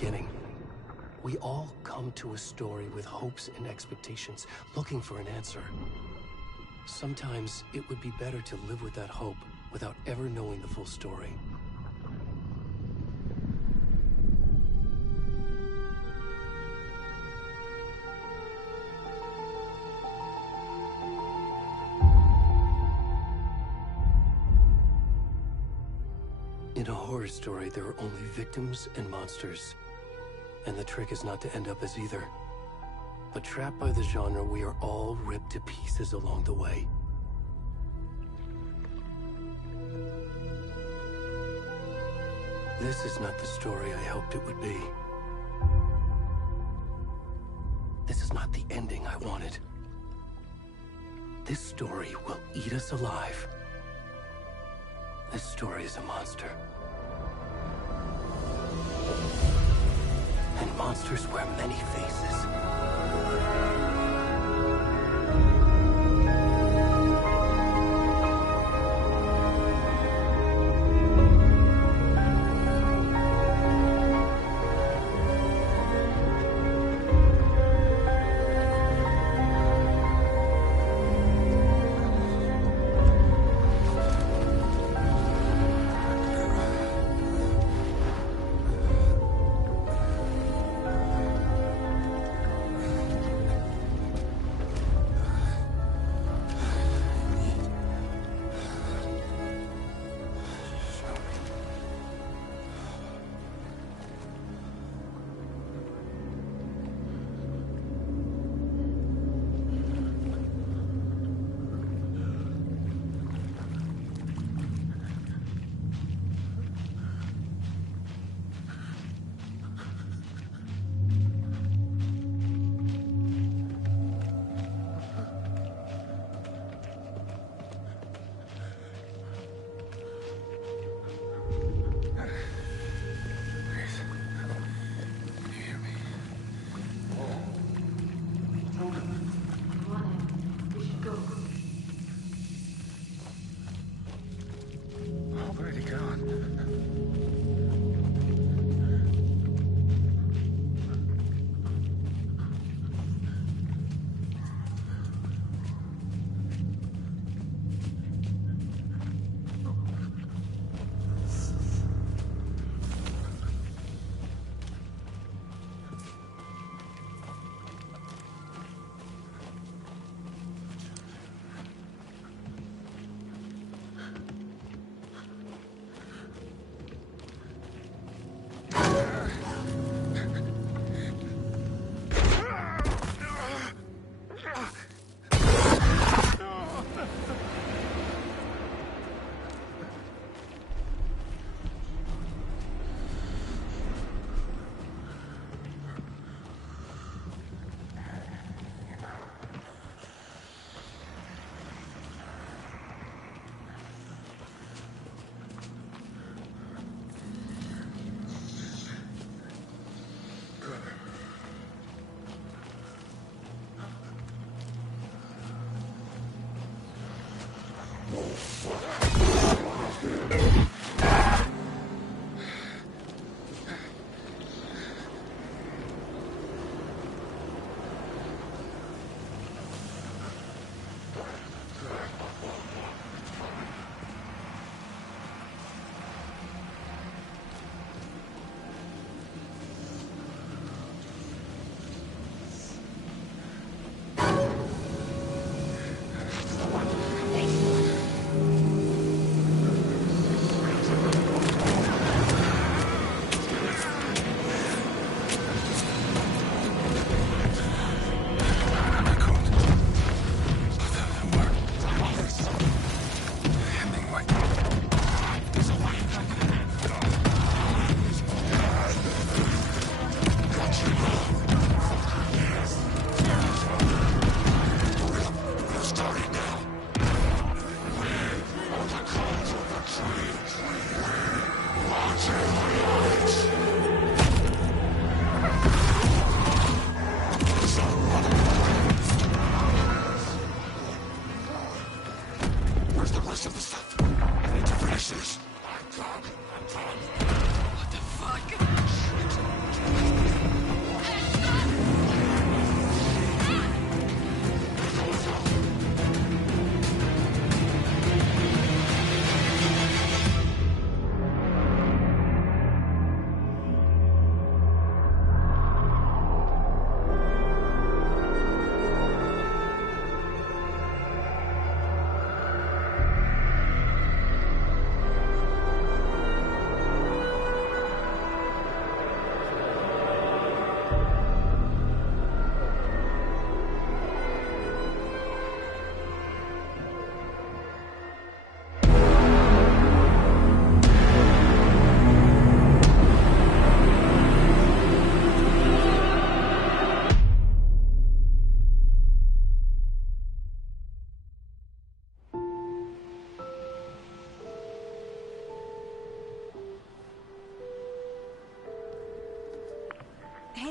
beginning. We all come to a story with hopes and expectations, looking for an answer. Sometimes it would be better to live with that hope without ever knowing the full story. In a horror story, there are only victims and monsters. And the trick is not to end up as either. But trapped by the genre, we are all ripped to pieces along the way. This is not the story I hoped it would be. This is not the ending I wanted. This story will eat us alive. This story is a monster. And monsters wear many faces.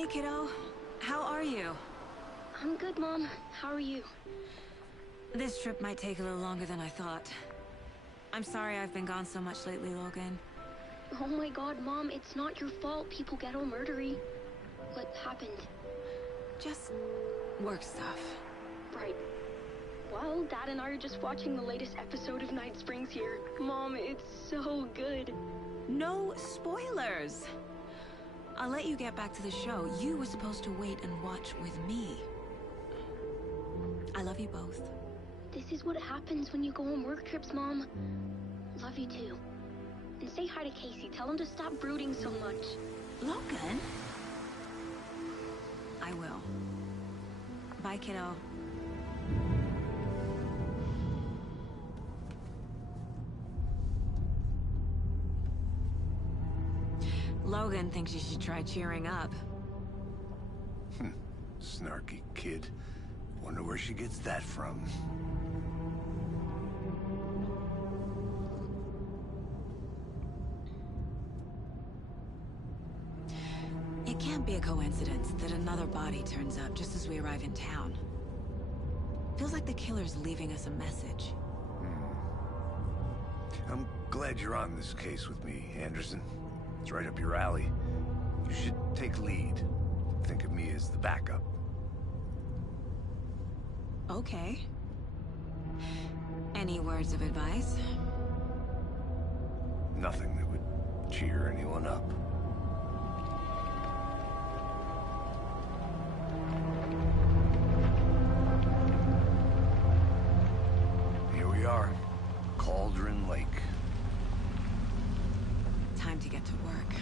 kiddo. How are you? I'm good, Mom. How are you? This trip might take a little longer than I thought. I'm sorry I've been gone so much lately, Logan. Oh my god, Mom, it's not your fault people get all murdery. What happened? Just work stuff. Right. Well, Dad and I are just watching the latest episode of Night Springs here. Mom, it's so good. No spoilers! I'll let you get back to the show. You were supposed to wait and watch with me. I love you both. This is what happens when you go on work trips, Mom. Love you too. And say hi to Casey. Tell him to stop brooding so much. Logan? I will. Bye, kiddo. Logan thinks you should try cheering up. Snarky kid. Wonder where she gets that from. It can't be a coincidence that another body turns up just as we arrive in town. Feels like the killer's leaving us a message. I'm glad you're on this case with me, Anderson. It's right up your alley. You should take lead. Think of me as the backup. Okay. Any words of advice? Nothing that would cheer anyone up. Here we are. Cauldron Lake. Time to get to work.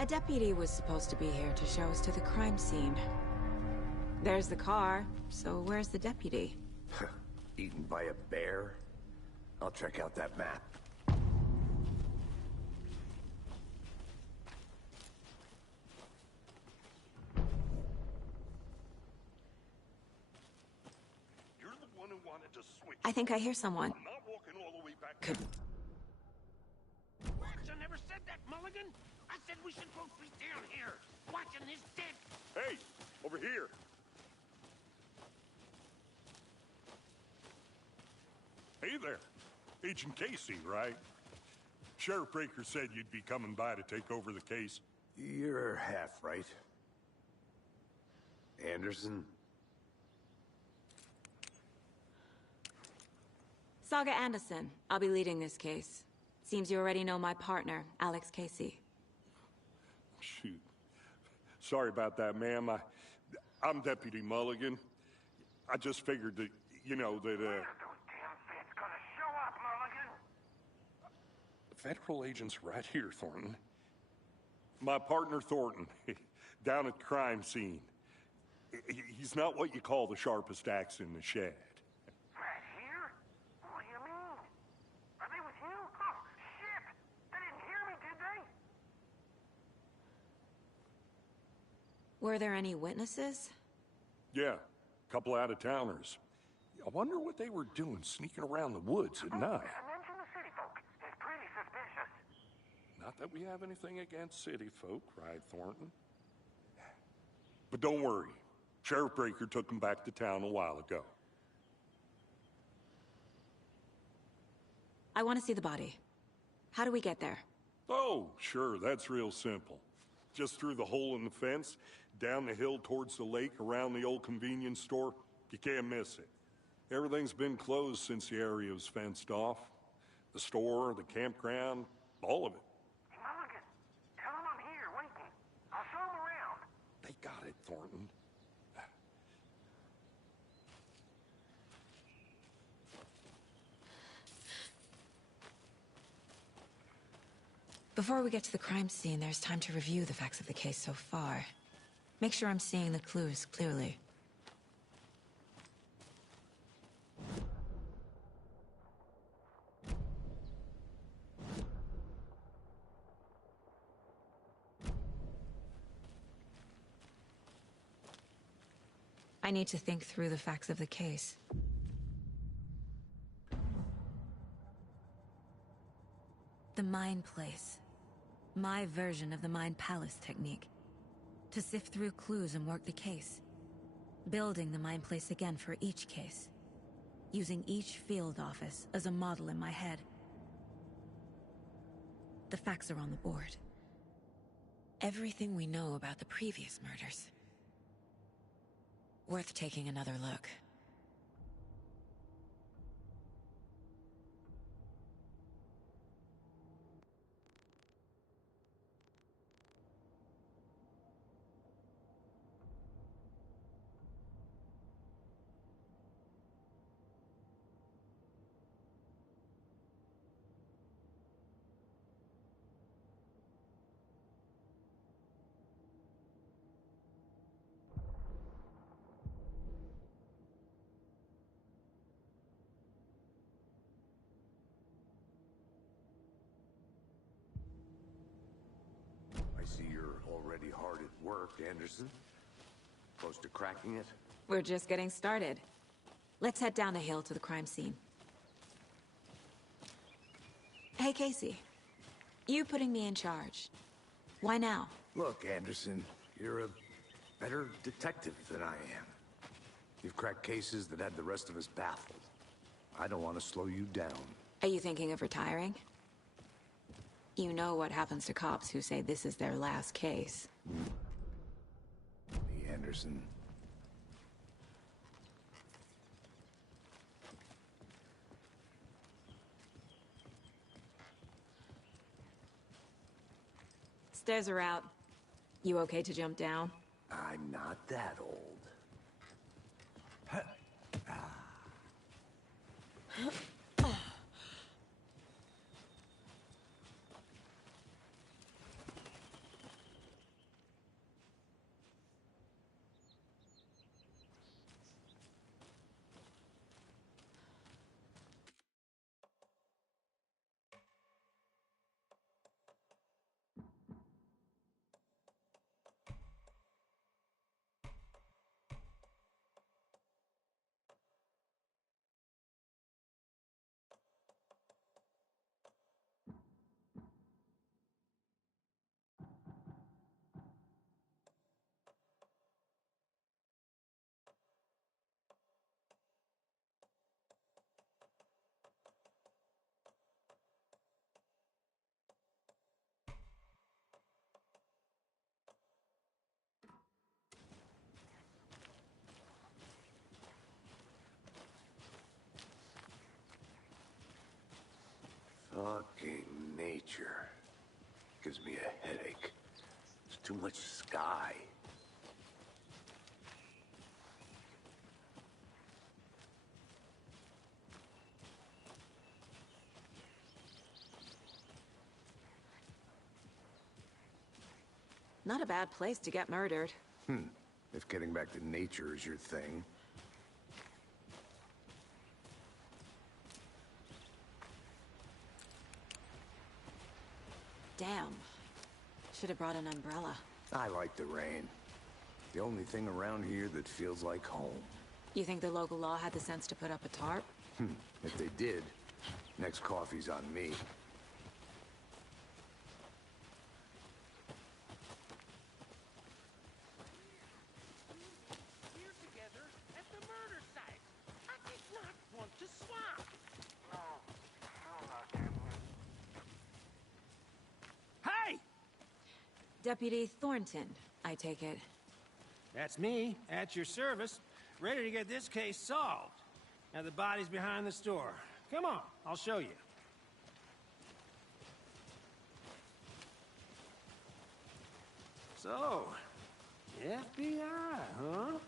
A deputy was supposed to be here to show us to the crime scene. There's the car, so where's the deputy? Eaten by a bear? I'll check out that map. You're the one who wanted to switch. I think I hear someone. I'm not walking all the way back. Could... Watch, I never said that, Mulligan. I said we should both be down here, watching this dead. Hey, over here. Hey there. Agent Casey, right? Sheriff Breaker said you'd be coming by to take over the case. You're half right. Anderson? Saga Anderson. I'll be leading this case. Seems you already know my partner, Alex Casey. Shoot. Sorry about that, ma'am. I'm Deputy Mulligan. I just figured that, you know, that, Those damn feds gonna show up, Mulligan. Federal agent's right here, Thornton. My partner, Thornton, down at the crime scene. He's not what you call the sharpest axe in the shed. Right here? What do you mean? Are they with you? Oh, shit! They didn't hear me, did they? Were there any witnesses? Yeah, a couple out-of-towners. I wonder what they were doing sneaking around the woods at night. Mention the city folk. It's pretty suspicious. Not that we have anything against city folk, right, Thornton? But don't worry. Sheriff Breaker took them back to town a while ago. I want to see the body. How do we get there? Oh, sure, that's real simple. Just through the hole in the fence, down the hill towards the lake, around the old convenience store. You can't miss it. Everything's been closed since the area was fenced off. The store, the campground, all of it. Mulligan, tell them I'm here, waiting. I'll show them around. They got it, Thornton. Before we get to the crime scene, there's time to review the facts of the case so far. Make sure I'm seeing the clues clearly. I I need to think through the facts of the case. The Mind Place. My version of the Mind Palace technique. To sift through clues and work the case. Building the Mind Place again for each case. Using each field office as a model in my head. The facts are on the board. Everything we know about the previous murders. Worth taking another look. I see you're already hard at work, Anderson. Close to cracking it? We're just getting started. Let's head down the hill to the crime scene. Hey, Casey. You putting me in charge. Why now? Look, Anderson, you're a better detective than I am. You've cracked cases that had the rest of us baffled. I don't want to slow you down. Are you thinking of retiring? You know what happens to cops who say this is their last case. Me, Anderson. Stairs are out. You okay to jump down? I'm not that old. Fucking nature. Gives me a headache. There's too much sky. Not a bad place to get murdered. If getting back to nature is your thing. Damn. Should have brought an umbrella. I like the rain. The only thing around here that feels like home. You think the local law had the sense to put up a tarp? If they did, next coffee's on me. We're together at the murder site. I did not want to swap. No, sure not, Captain. Hey! Deputy Thornton, I take it. That's me, at your service, ready to get this case solved. Now the body's behind the store. Come on, I'll show you. So, FBI, huh?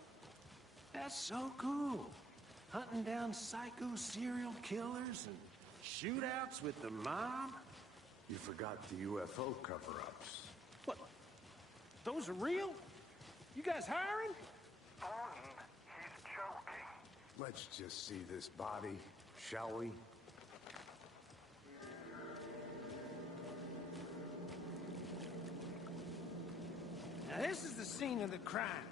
That's so cool. Hunting down psycho serial killers and shootouts with the mob. You forgot the UFO cover-ups. What? Those are real? You guys hiring? Thornton, he's joking. Let's just see this body, shall we? Now this is the scene of the crime.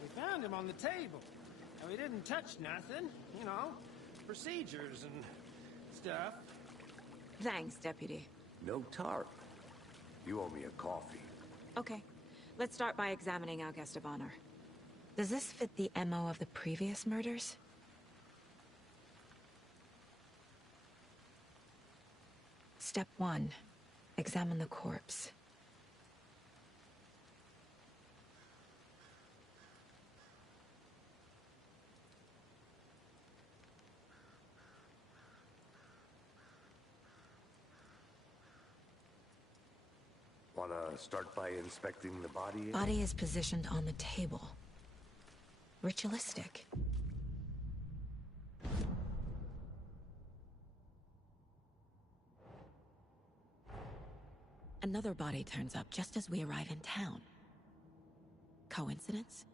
We found him on the table. We didn't touch nothing, you know, procedures and stuff. Thanks, Deputy. No tarp. You owe me a coffee. Okay, let's start by examining our guest of honor. Does this fit the MO of the previous murders? Step 1. Examine the corpse. Wanna start by inspecting the body? Body is positioned on the table. Ritualistic. Another body turns up just as we arrive in town. Coincidence?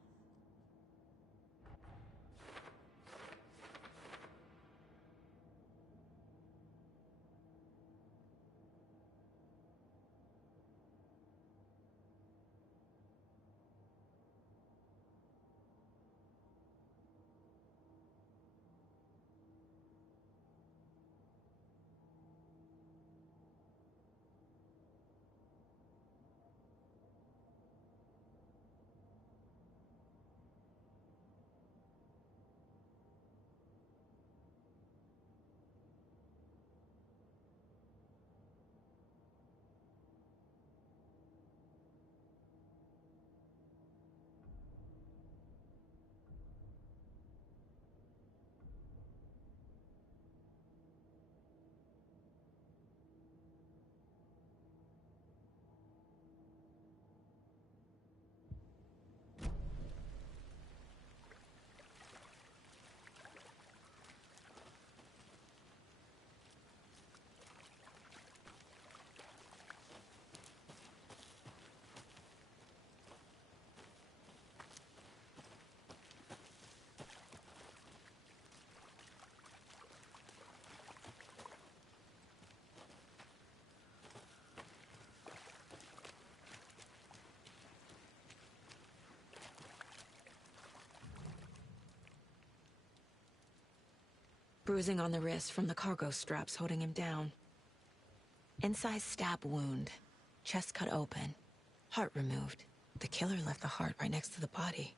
Bruising on the wrist from the cargo straps holding him down. Incised stab wound. Chest cut open. Heart removed. The killer left the heart right next to the body.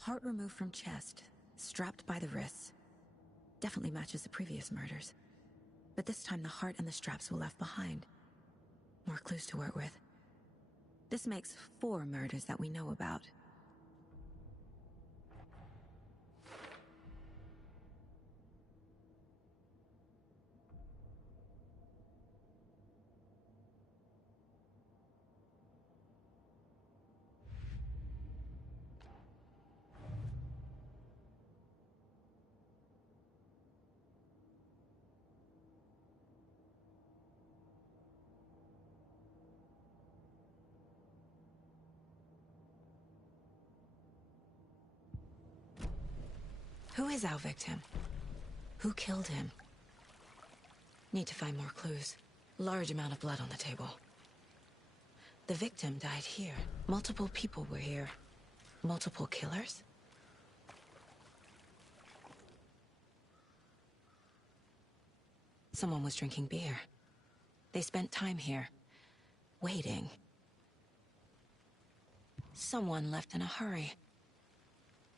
Heart removed from chest, strapped by the wrists. Definitely matches the previous murders. But this time the heart and the straps were left behind. More clues to work with. This makes 4 murders that we know about. Who is our victim? Who killed him? Need to find more clues. Large amount of blood on the table. The victim died here. Multiple people were here. Multiple killers? Someone was drinking beer. They spent time here, waiting. Someone left in a hurry.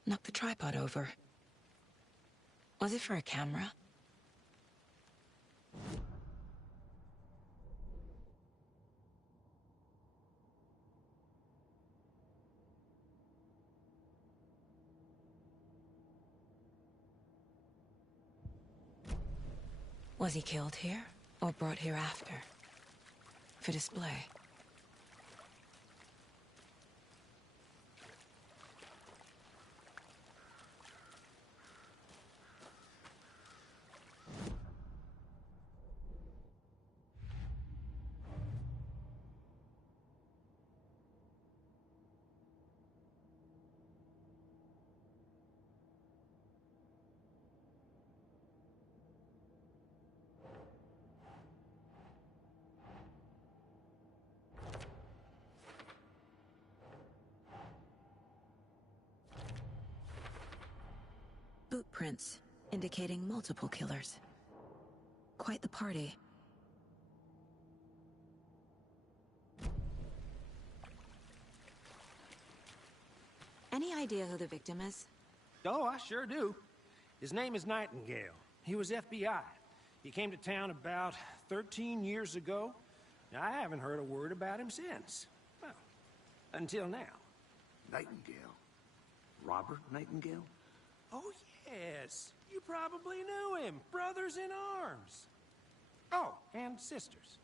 Knocked the tripod over. Was it for a camera? Was he killed here, or brought here after? For display? Boot prints, indicating multiple killers. Quite the party. Any idea who the victim is? Oh, I sure do. His name is Nightingale. He was FBI. He came to town about 13 years ago. I haven't heard a word about him since. Well, until now. Nightingale? Robert Nightingale? Oh, yes. You probably knew him. Brothers in arms. Oh, and sisters.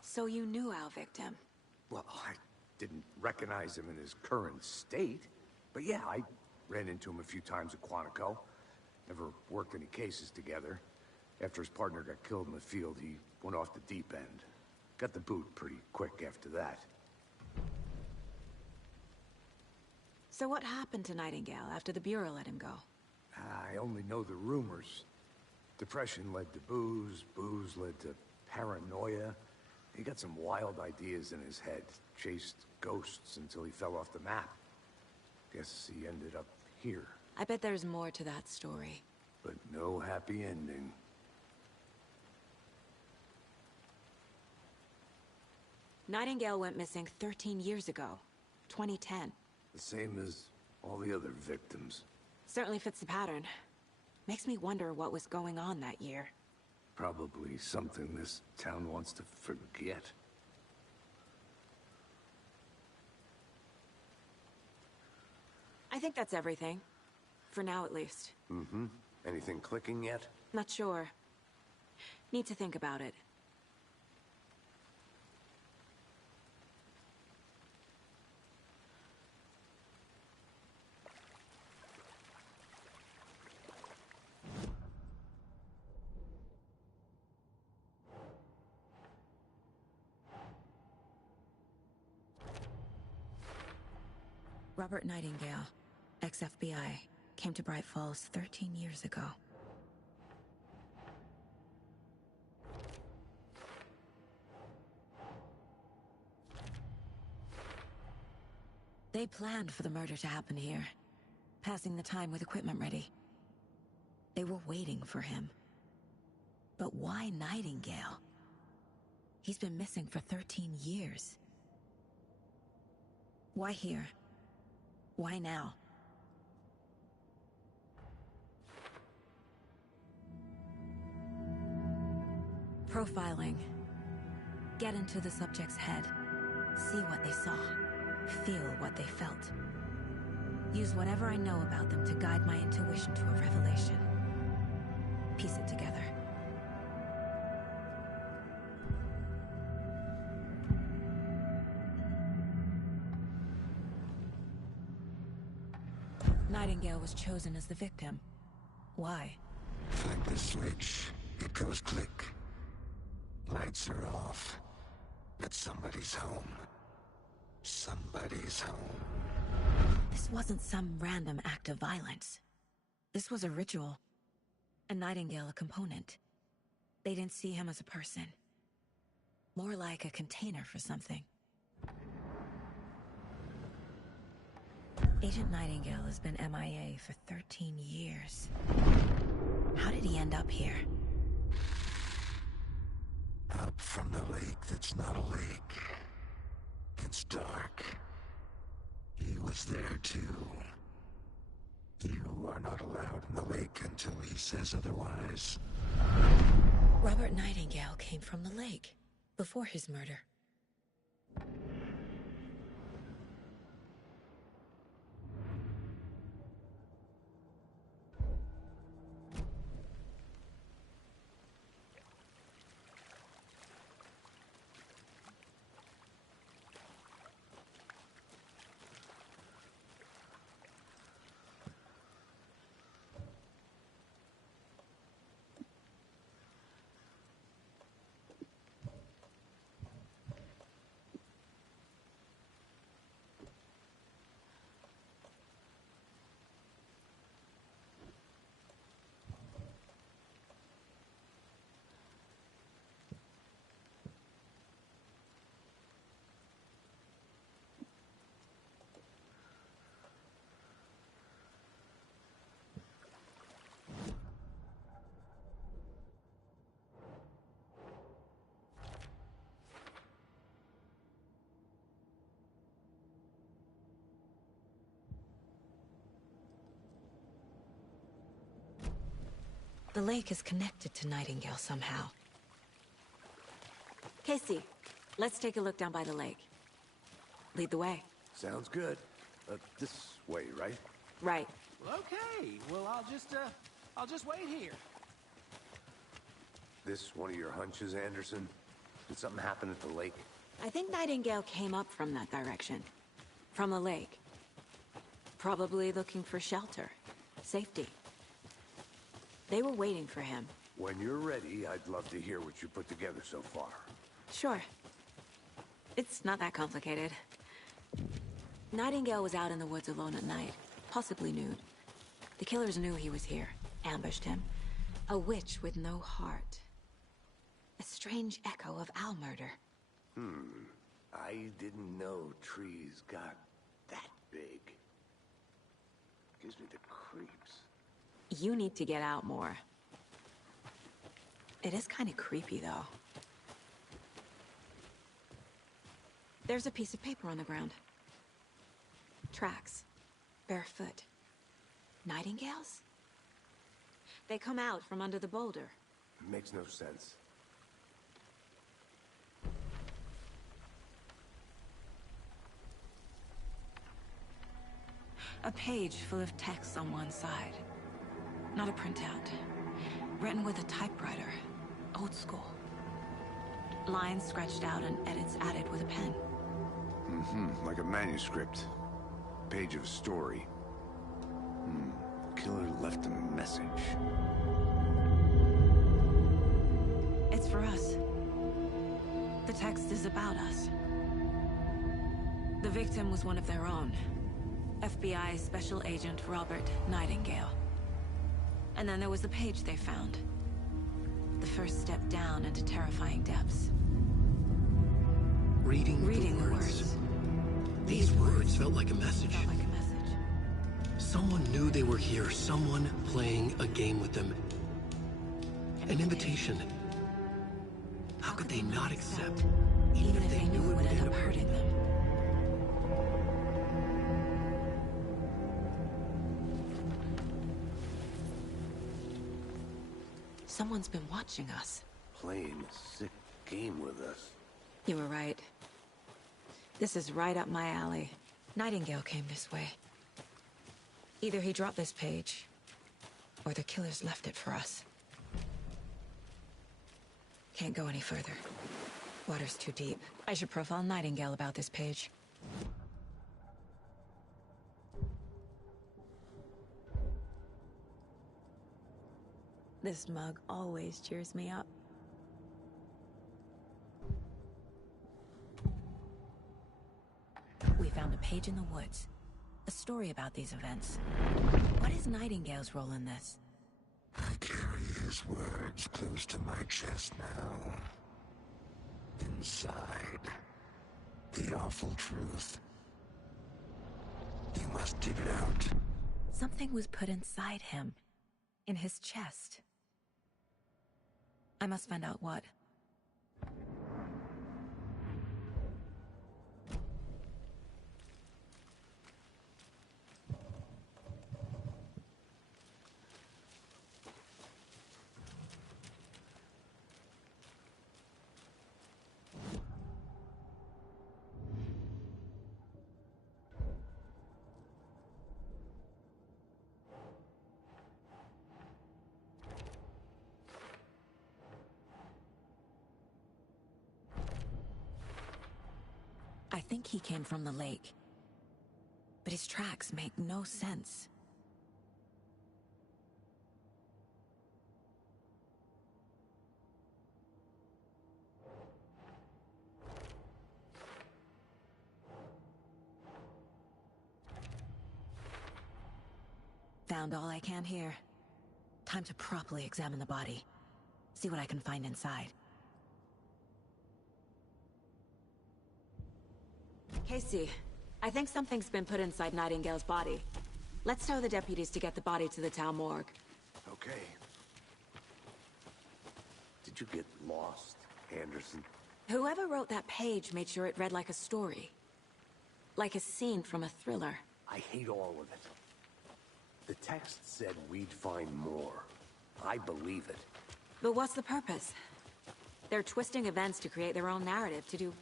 So you knew our victim? Well, I didn't recognize him in his current state. But yeah, I ran into him a few times at Quantico. Never worked any cases together. After his partner got killed in the field, he went off the deep end. Got the boot pretty quick after that. So what happened to Nightingale after the Bureau let him go? I only know the rumors. Depression led to booze, booze led to paranoia. He got some wild ideas in his head, chased ghosts until he fell off the map. Guess he ended up here. I bet there's more to that story. But no happy ending. Nightingale went missing 13 years ago, 2010. The same as all the other victims. Certainly fits the pattern. Makes me wonder what was going on that year. Probably something this town wants to forget. I think that's everything. For now, at least. Mm-hmm. Anything clicking yet? Not sure. Need to think about it. Robert Nightingale, ex-FBI, came to Bright Falls 13 years ago. They planned for the murder to happen here, passing the time with equipment ready. They were waiting for him. But why Nightingale? He's been missing for 13 years. Why here? Why now? Profiling. Get into the subject's head. See what they saw. Feel what they felt. Use whatever I know about them to guide my intuition to a revelation. Piece it together. Nightingale was chosen as the victim. Why? Find the switch. It goes click. Lights are off. But somebody's home. Somebody's home. This wasn't some random act of violence. This was a ritual. And Nightingale a component. They didn't see him as a person. More like a container for something. Agent Nightingale has been MIA for 13 years. How did he end up here? Up from the lake that's not a lake. It's dark. He was there too. You are not allowed in the lake until he says otherwise. Robert Nightingale came from the lake, before his murder. The lake is connected to Nightingale somehow. Casey, let's take a look down by the lake. Lead the way. Sounds good. This way, right? Right. Well, okay. Well, I'll just wait here. This one of your hunches, Anderson? Did something happen at the lake? I think Nightingale came up from that direction. From the lake. Probably looking for shelter. Safety. They were waiting for him. When you're ready, I'd love to hear what you put together so far. Sure. It's not that complicated. Nightingale was out in the woods alone at night, possibly nude. The killers knew he was here, ambushed him. A witch with no heart. A strange echo of Al murder. I didn't know trees got that big. Gives me the creeps. You need to get out more. It is kind of creepy, though. There's a piece of paper on the ground. Tracks. Barefoot. Nightingales? They come out from under the boulder. Makes no sense. A page full of text on one side. Not a printout. Written with a typewriter. Old school. Lines scratched out and edits added with a pen. Like a manuscript. Page of a story. Killer left a message. It's for us. The text is about us. The victim was one of their own. FBI Special Agent Robert Nightingale. And then there was the page they found. The first step down into terrifying depths. Reading the words. These words felt like a message. Someone knew they were here, someone playing a game with them. An invitation. How could they not accept, even if they knew it would end up hurting them? Someone's been watching us. Playing a sick game with us. You were right. This is right up my alley. Nightingale came this way. Either he dropped this page, or the killers left it for us. Can't go any further. Water's too deep. I should profile Nightingale about this page. This mug always cheers me up. We found a page in the woods. A story about these events. What is Nightingale's role in this? I carry his words close to my chest now. Inside, the awful truth. You must dig it out. Something was put inside him. In his chest. I must find out what. I think he came from the lake. But his tracks make no sense. Found all I can here. Time to properly examine the body. See what I can find inside. Casey, I think something's been put inside Nightingale's body. Let's tell the deputies to get the body to the town morgue. Okay. Did you get lost, Anderson? Whoever wrote that page made sure it read like a story. Like a scene from a thriller. I hate all of it. The text said we'd find more. I believe it. But what's the purpose? They're twisting events to create their own narrative. To do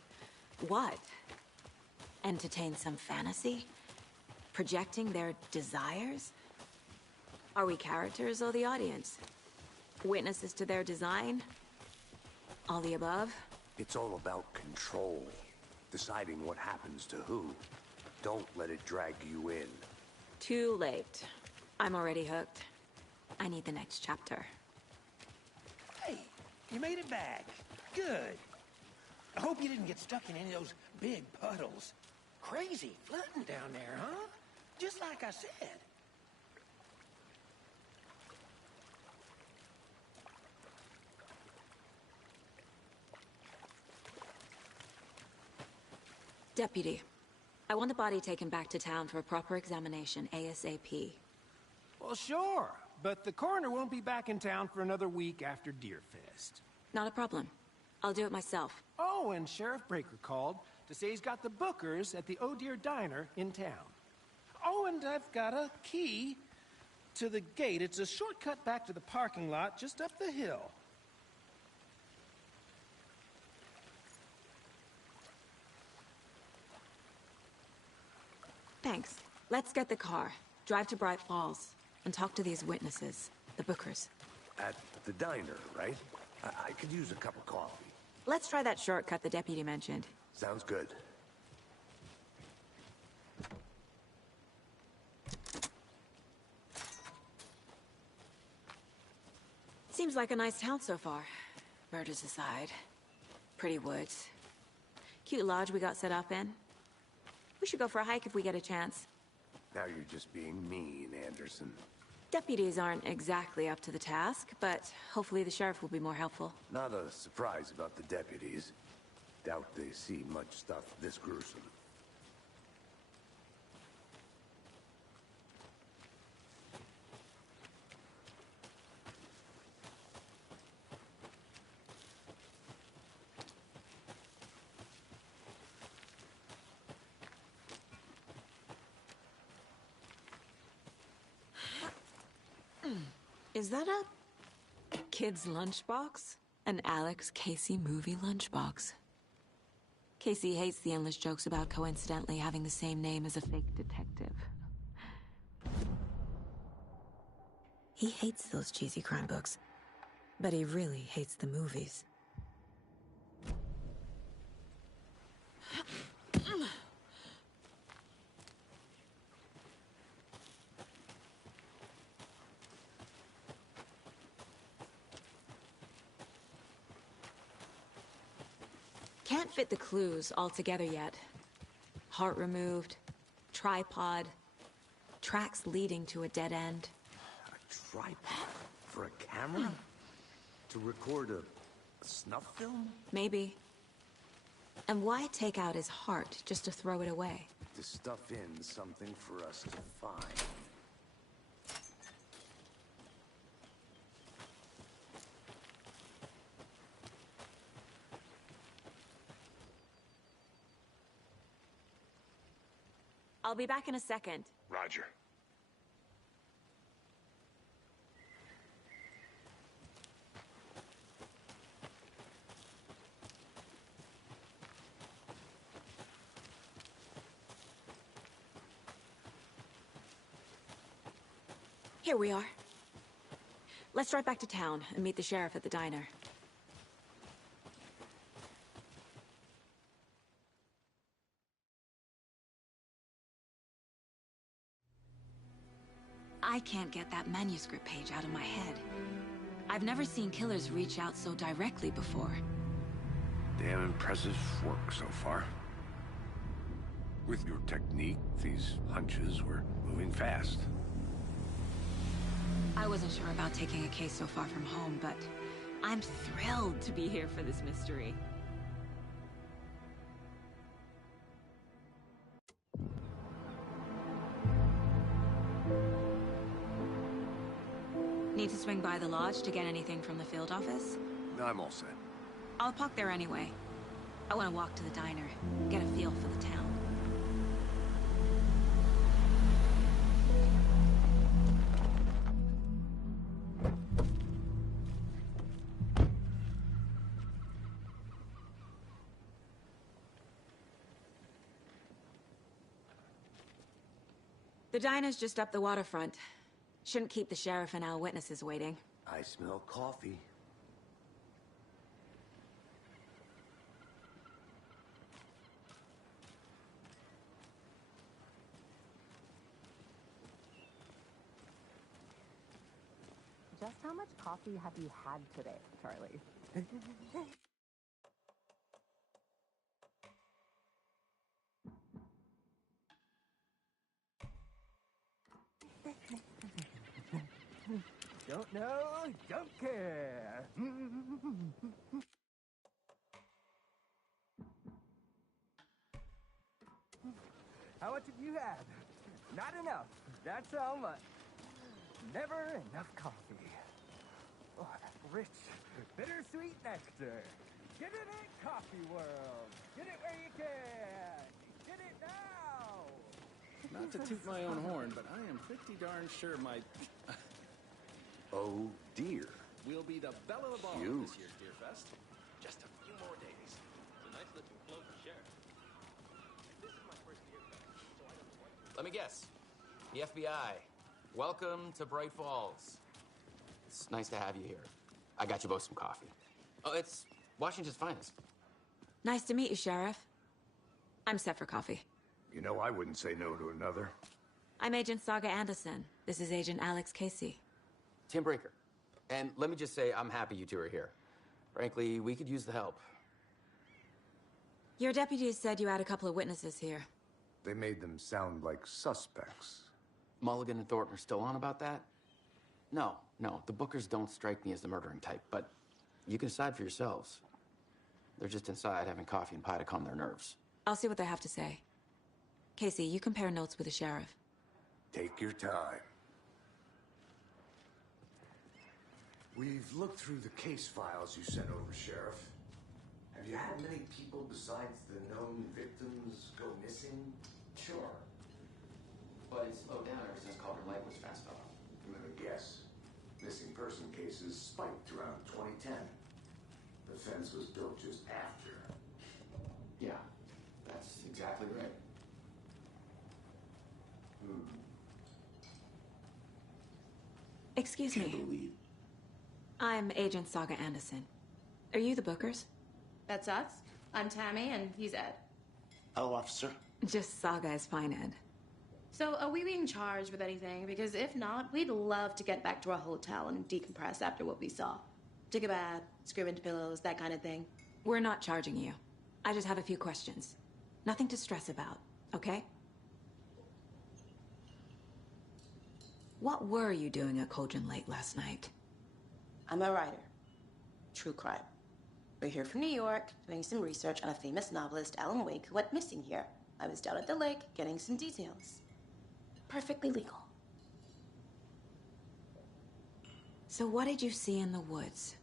what? Entertain some fantasy? Projecting their desires? Are we characters or the audience? Witnesses to their design? All the above? It's all about control. Deciding what happens to who. Don't let it drag you in. Too late. I'm already hooked. I need the next chapter. Hey, you made it back. Good. I hope you didn't get stuck in any of those big puddles. Crazy flooding down there, huh? Just like I said. Deputy, I want the body taken back to town for a proper examination, ASAP. Well, sure. But the coroner won't be back in town for another week after Deerfest. Not a problem. I'll do it myself. Oh, and Sheriff Breaker called to say he's got the Bookers at the Oh Dear Diner in town. Oh, and I've got a key to the gate. It's a shortcut back to the parking lot just up the hill. Thanks. Let's get the car, drive to Bright Falls, and talk to these witnesses, the Bookers. At the diner, right? I could use a cup of coffee. Let's try that shortcut the deputy mentioned. Sounds good. Seems like a nice town so far. Murders aside. Pretty woods. Cute lodge we got set up in. We should go for a hike if we get a chance. Now you're just being mean, Anderson. Deputies aren't exactly up to the task, but hopefully the sheriff will be more helpful. Not a surprise about the deputies. Doubt they see much stuff this gruesome. Is that a kid's lunchbox? An Alex Casey movie lunchbox. Casey hates the endless jokes about coincidentally having the same name as a fake detective. He hates those cheesy crime books, but he really hates the movies. Can't fit the clues all together yet. Heart removed, tripod, tracks leading to a dead end. A tripod? For a camera? To record a snuff film? Maybe. And why take out his heart just to throw it away? To stuff in something for us to find. I'll be back in a second. Roger. Here we are. Let's drive back to town and meet the sheriff at the diner. I can't get that manuscript page out of my head. I've never seen killers reach out so directly before. Damn impressive work so far. With your technique, these hunches were moving fast. I wasn't sure about taking a case so far from home, but I'm thrilled to be here for this mystery. Need to swing by the lodge to get anything from the field office? I'm all set. I'll park there anyway. I want to walk to the diner, get a feel for the town. The diner's just up the waterfront. Shouldn't keep the sheriff and our witnesses waiting. I smell coffee. Just how much coffee have you had today, Charlie? Don't know, don't care. How much have you had? Not enough. That's how much. Never enough coffee. Oh, that rich, bittersweet nectar. Get it in Coffee World. Get it where you can. Get it now. Not to toot my own horn, but I am pretty darn sure my... Oh, dear. We'll be the belle of the ball Huge. this year's Deerfest. Just a few more days. It's a nice little float for Sheriff. This is my first Deerfest, so I don't know what... Let me guess. The FBI. Welcome to Bright Falls. It's nice to have you here. I got you both some coffee. Oh, it's Washington's finest. Nice to meet you, Sheriff. I'm set for coffee. You know, I wouldn't say no to another. I'm Agent Saga Anderson. This is Agent Alex Casey. Tim Breaker. And let me just say, I'm happy you two are here. Frankly, we could use the help. Your deputies said you had a couple of witnesses here. They made them sound like suspects. Mulligan and Thornton are still on about that? No, the Bookers don't strike me as the murdering type, but you can decide for yourselves. They're just inside having coffee and pie to calm their nerves. I'll see what they have to say. Casey, you compare notes with the sheriff. Take your time. We've looked through the case files you sent over, Sheriff. Have you had many people besides the known victims go missing? Sure. But it slowed down ever since Calder Lake was fast off. Let me guess. Missing person cases spiked around 2010. The fence was built just after. Yeah, that's exactly right. Excuse me. I'm Agent Saga Anderson. Are you the Bookers? That's us. I'm Tammy, and he's Ed. Hello, officer. Just Saga is fine, Ed. So, are we being charged with anything? Because if not, we'd love to get back to our hotel and decompress after what we saw. Take a bath, scream into pillows, that kind of thing. We're not charging you. I just have a few questions. Nothing to stress about, okay? What were you doing at Cauldron Lake last night? I'm a writer. True crime. We're here from New York, doing some research on a famous novelist, Alan Wake, who went missing here. I was down at the lake, getting some details. Perfectly legal. So what did you see in the woods?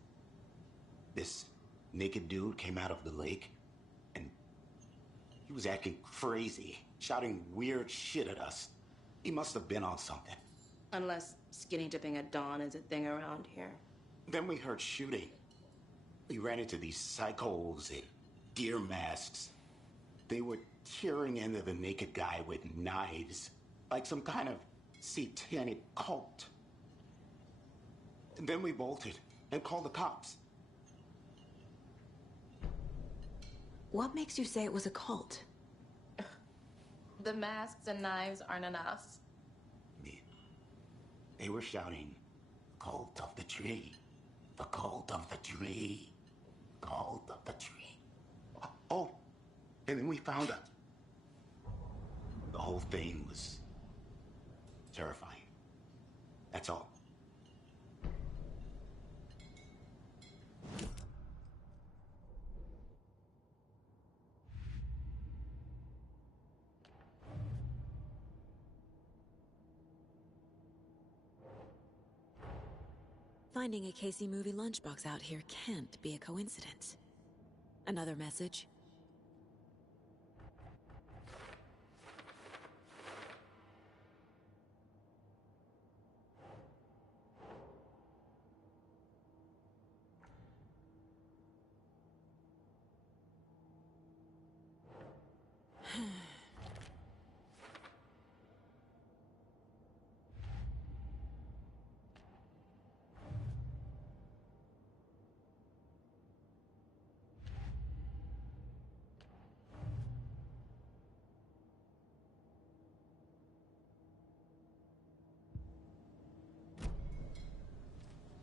This naked dude came out of the lake, and he was acting crazy. shouting weird shit at us. He must have been on something. Unless skinny dipping at dawn is a thing around here. Then we heard shooting. We ran into these psychos in deer masks. They were tearing into the naked guy with knives, like some kind of satanic cult. And then we bolted and called the cops. What makes you say it was a cult? The masks and knives aren't enough. They were shouting, "Cult of the tree, the cult of the tree, cult of the tree." Oh, and then we found it. The whole thing was terrifying. That's all. Finding a Casey movie lunchbox out here can't be a coincidence. Another message?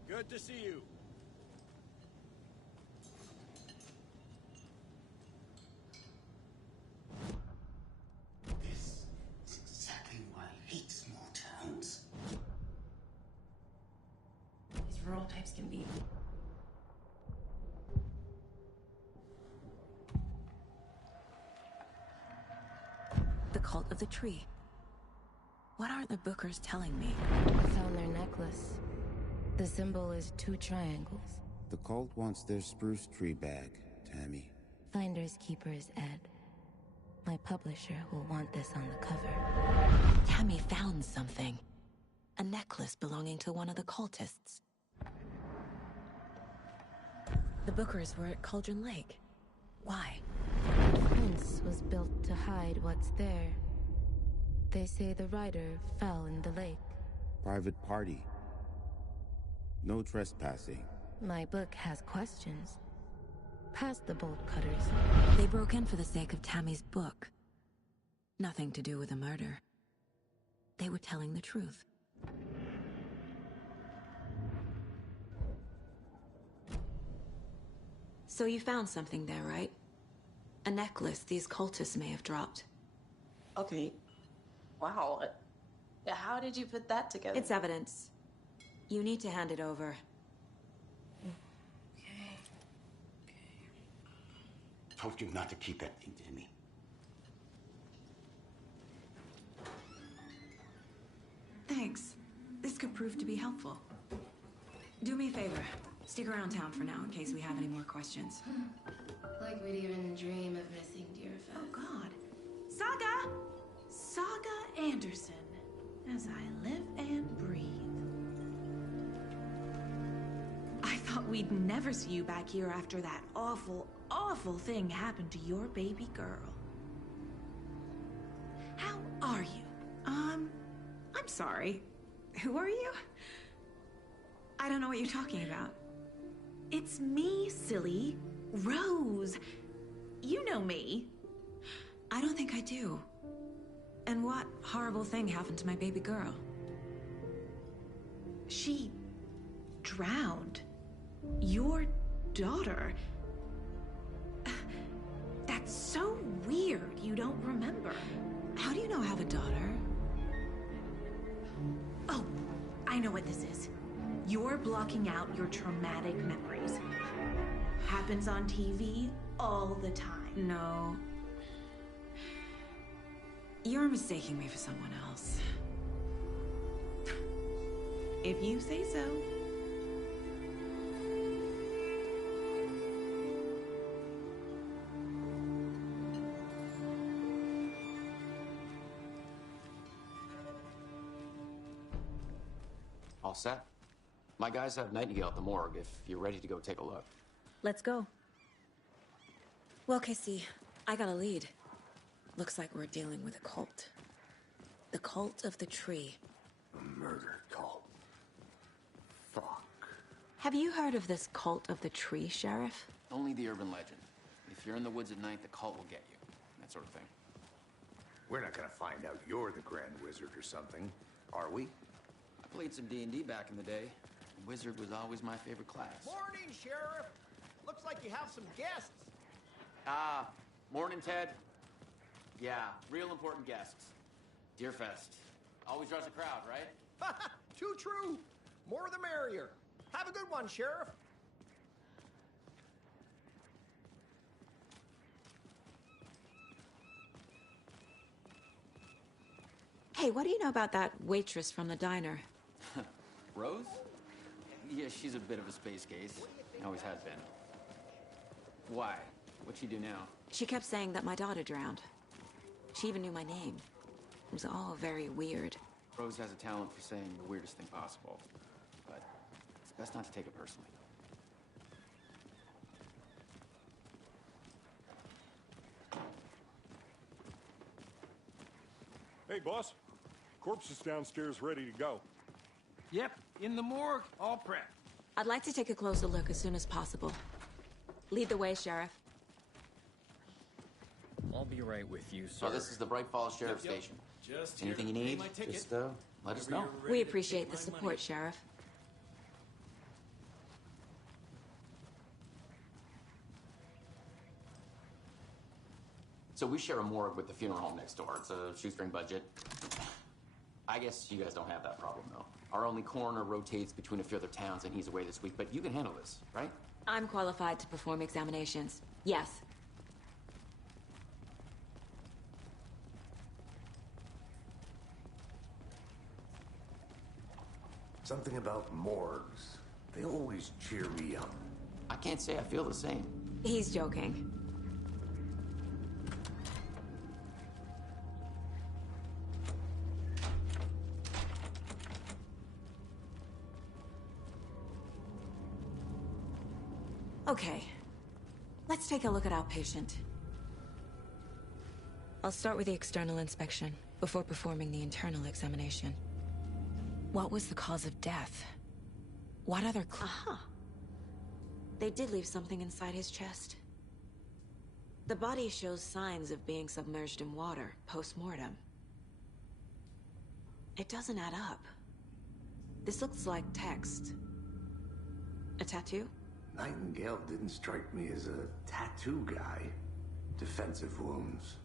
Good to see you. This is exactly why I hate small towns. These rural types can be... The cult of the tree. What aren't the Bookers telling me? Found their necklace. The symbol is 2 triangles. The cult wants their spruce tree back, Tammy. Finders keepers, Ed. My publisher will want this on the cover. Tammy found something. A necklace belonging to one of the cultists. The Bookers were at Cauldron Lake. Why? The fence was built to hide what's there. They say the rider fell in the lake. Private party. No trespassing. My book has questions. Past the bolt cutters. They broke in for the sake of Tammy's book. Nothing to do with a murder. They were telling the truth. So you found something there, right? A necklace these cultists may have dropped. Okay. Wow. How did you put that together? It's evidence. You need to hand it over. Told you not to keep that thing to me. Thanks. This could prove to be helpful. Do me a favor. Stick around town for now in case we have any more questions. Like we'd even dream of missing dear Fez. Oh, God. Saga! Saga Anderson. As I live and breathe. I thought we'd never see you back here after that awful, awful thing happened to your baby girl. How are you? I'm sorry. Who are you? I don't know what you're talking about. It's me, silly. Rose. You know me. I don't think I do. And what horrible thing happened to my baby girl? She drowned. Your daughter. That's so weird you don't remember. How do you know I have a daughter? Oh, I know what this is. You're blocking out your traumatic memories. Happens on TV all the time. No. You're mistaking me for someone else. If you say so. All set? My guys have Nightingale at the morgue if you're ready to go take a look. Let's go. Well, Casey, I got a lead. Looks like we're dealing with a cult. The cult of the tree. A murder cult. Fuck. Have you heard of this cult of the tree, Sheriff? Only the urban legend. If you're in the woods at night, the cult will get you. That sort of thing. We're not gonna find out you're the Grand Wizard or something, are we? I played some D&D back in the day. Wizard was always my favorite class. Morning, Sheriff. Looks like you have some guests. Morning, Ted. Yeah, real important guests. Deerfest. Always draws a crowd, right? Too true. More the merrier. Have a good one, Sheriff. Hey, what do you know about that waitress from the diner? Rose? Yeah, she's a bit of a space case. Always has been. Why? What'd she do now? She kept saying that my daughter drowned. She even knew my name. It was all very weird. Rose has a talent for saying the weirdest thing possible. But it's best not to take it personally. Hey, boss. Corpse is downstairs ready to go. Yep, in the morgue, all prepped. I'd like to take a closer look as soon as possible. Lead the way, Sheriff. I'll be right with you, sir. So this is the Bright Falls Sheriff Station. Just anything you here to pay need, my ticket. just let us know. We appreciate the support, Sheriff. So we share a morgue with the funeral home next door. It's a shoestring budget. I guess you guys don't have that problem, though. Our only coroner rotates between a few other towns, and he's away this week, but you can handle this, right? I'm qualified to perform examinations. Yes. Something about morgues. They always cheer me up. I can't say I feel the same. He's joking. Okay, let's take a look at our patient. I'll start with the external inspection before performing the internal examination. What was the cause of death? What other Aha! They did leave something inside his chest. The body shows signs of being submerged in water post-mortem. It doesn't add up. This looks like text. A tattoo? Nightingale didn't strike me as a tattoo guy. Defensive wounds.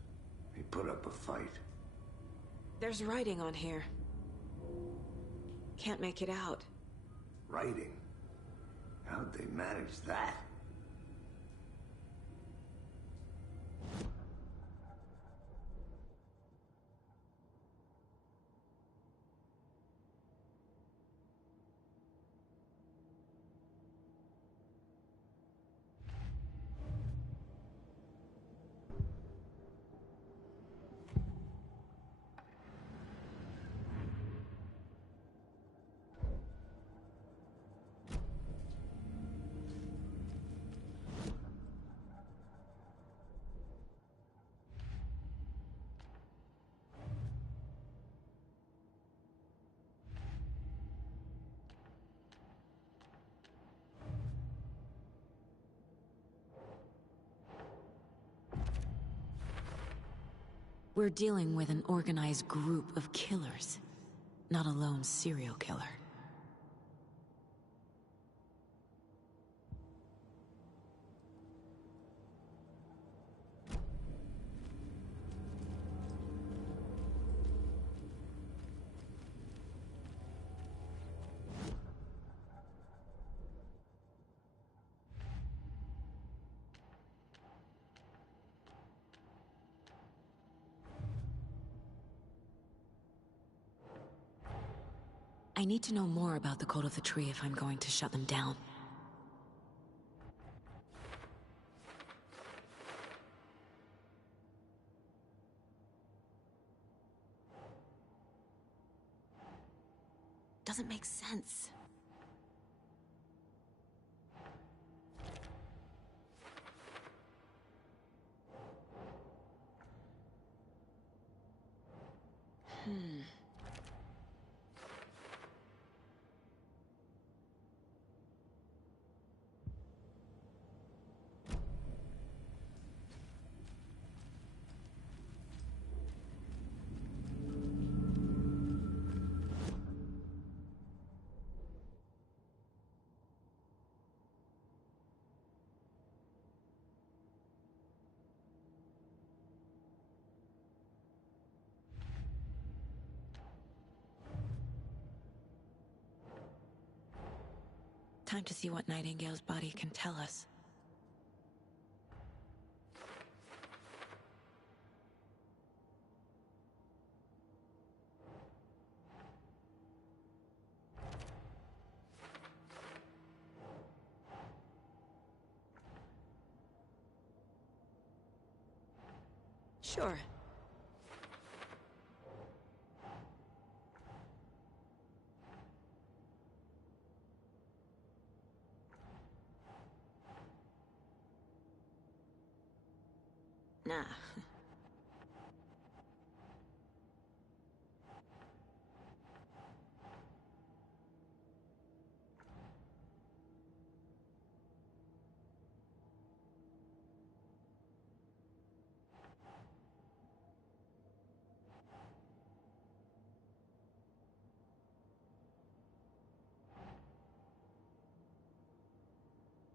He put up a fight. There's writing on here. Can't make it out. Writing? How'd they manage that? We're dealing with an organized group of killers, not a lone serial killer. I need to know more about the Cult of the Tree if I'm going to shut them down. doesn't make sense. Time to see what Nightingale's body can tell us. Sure. Nah.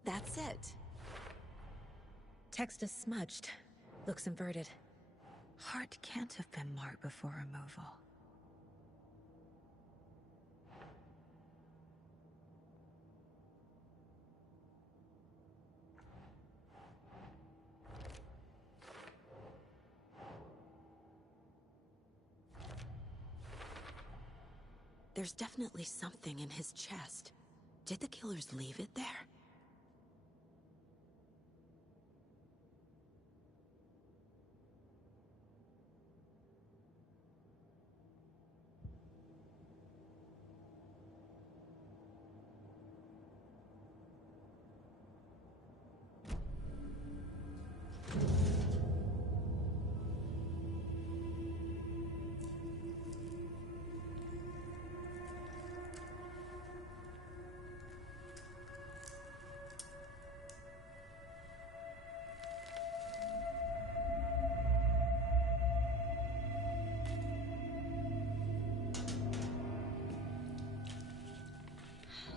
That's it. Text is smudged. Looks inverted. Heart can't have been marked before removal. There's definitely something in his chest. Did the killers leave it there?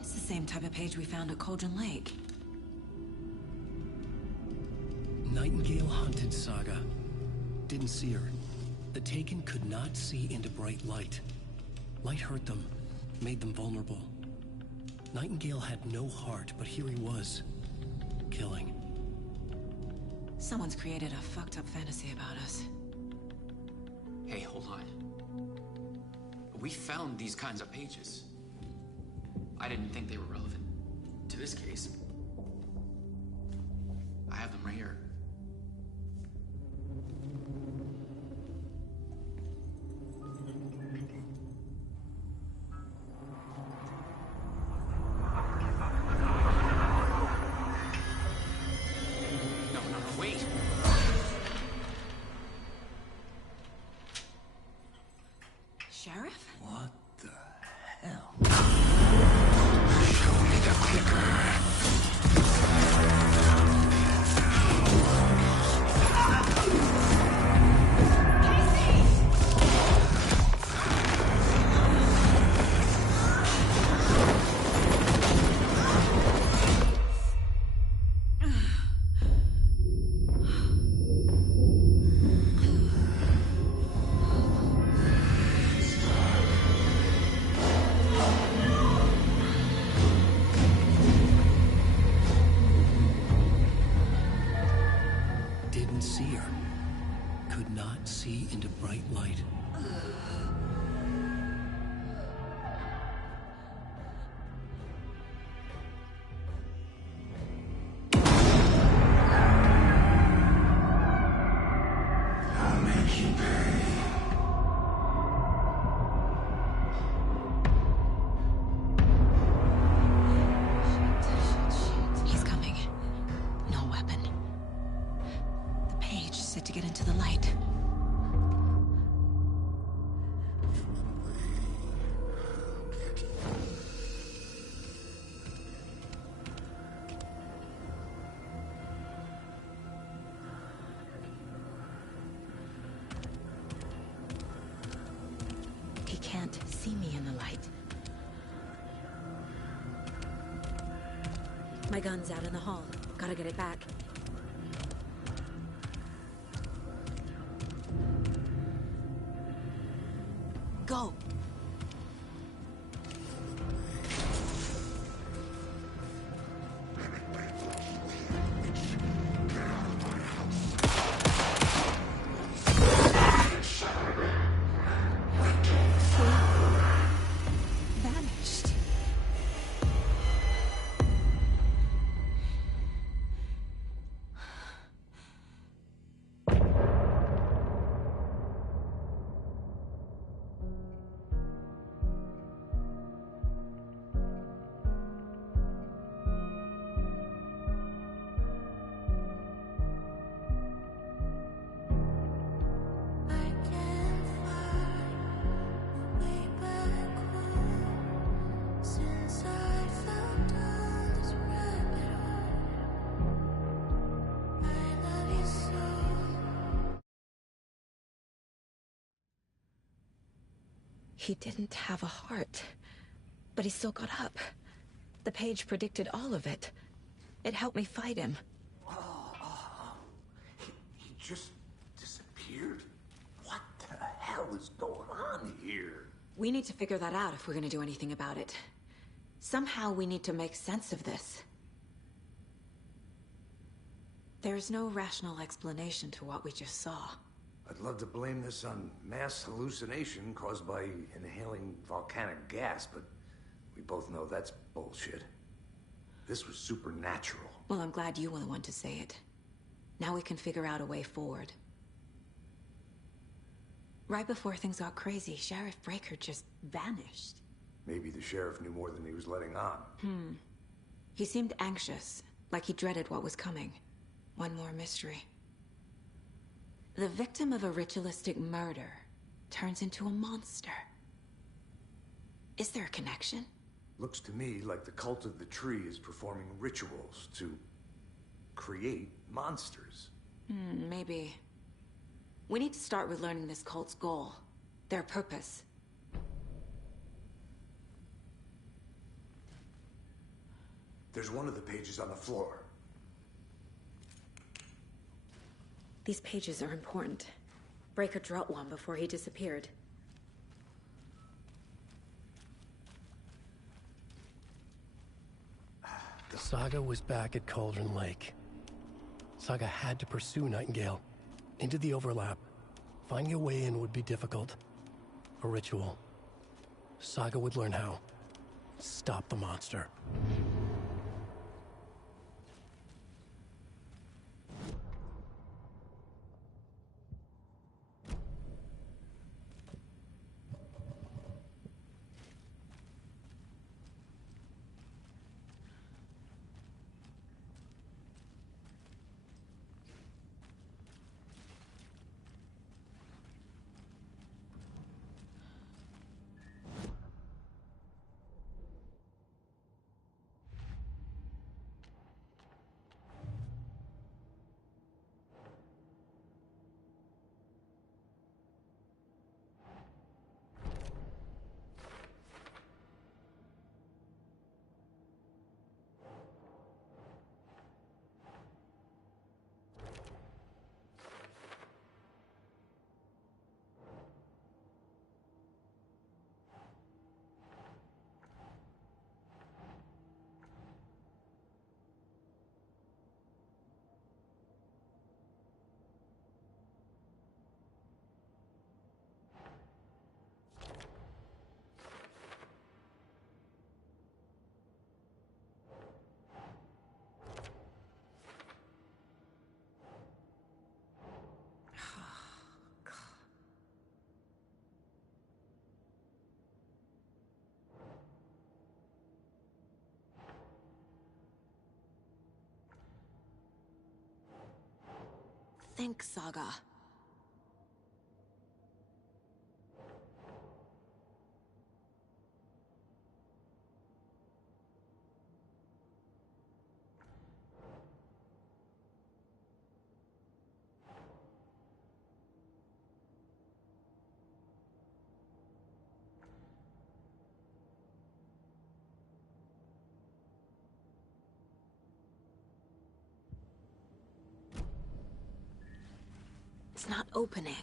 Same type of page we found at Cauldron Lake. Nightingale hunted Saga. Didn't see her. The Taken could not see into bright light. Light hurt them, made them vulnerable. Nightingale had no heart, but here he was, killing. Someone's created a fucked up fantasy about us. Hey, hold on. We found these kinds of pages. I didn't think they were relevant to this case. I have them right here. No, wait. Sheriff? What the hell? See into bright light. use it to get into the light. He can't see me in the light. My gun's out in the hall. Gotta get it back. Go! Vanished. He didn't have a heart, but he still got up. The page predicted all of it. It helped me fight him. He just disappeared? What the hell is going on here? We need to figure that out if we're gonna do anything about it. Somehow we need to make sense of this. There's no rational explanation to what we just saw. I'd love to blame this on mass hallucination caused by inhaling volcanic gas, but we both know that's bullshit. This was supernatural. Well, I'm glad you were the one to say it. Now we can figure out a way forward. Right before things got crazy, Sheriff Breaker just vanished. Maybe the sheriff knew more than he was letting on. He seemed anxious, like he dreaded what was coming. One more mystery. The victim of a ritualistic murder turns into a monster. Is there a connection? Looks to me like the cult of the tree is performing rituals to create monsters. Maybe. We need to start with learning this cult's goal, their purpose. There's one of the pages on the floor. These pages are important. Breaker dropped one before he disappeared. Saga was back at Cauldron Lake. Saga had to pursue Nightingale. Into the overlap. Finding a way in would be difficult. A ritual. Saga would learn how. Stop the monster. think, Saga. It's not opening.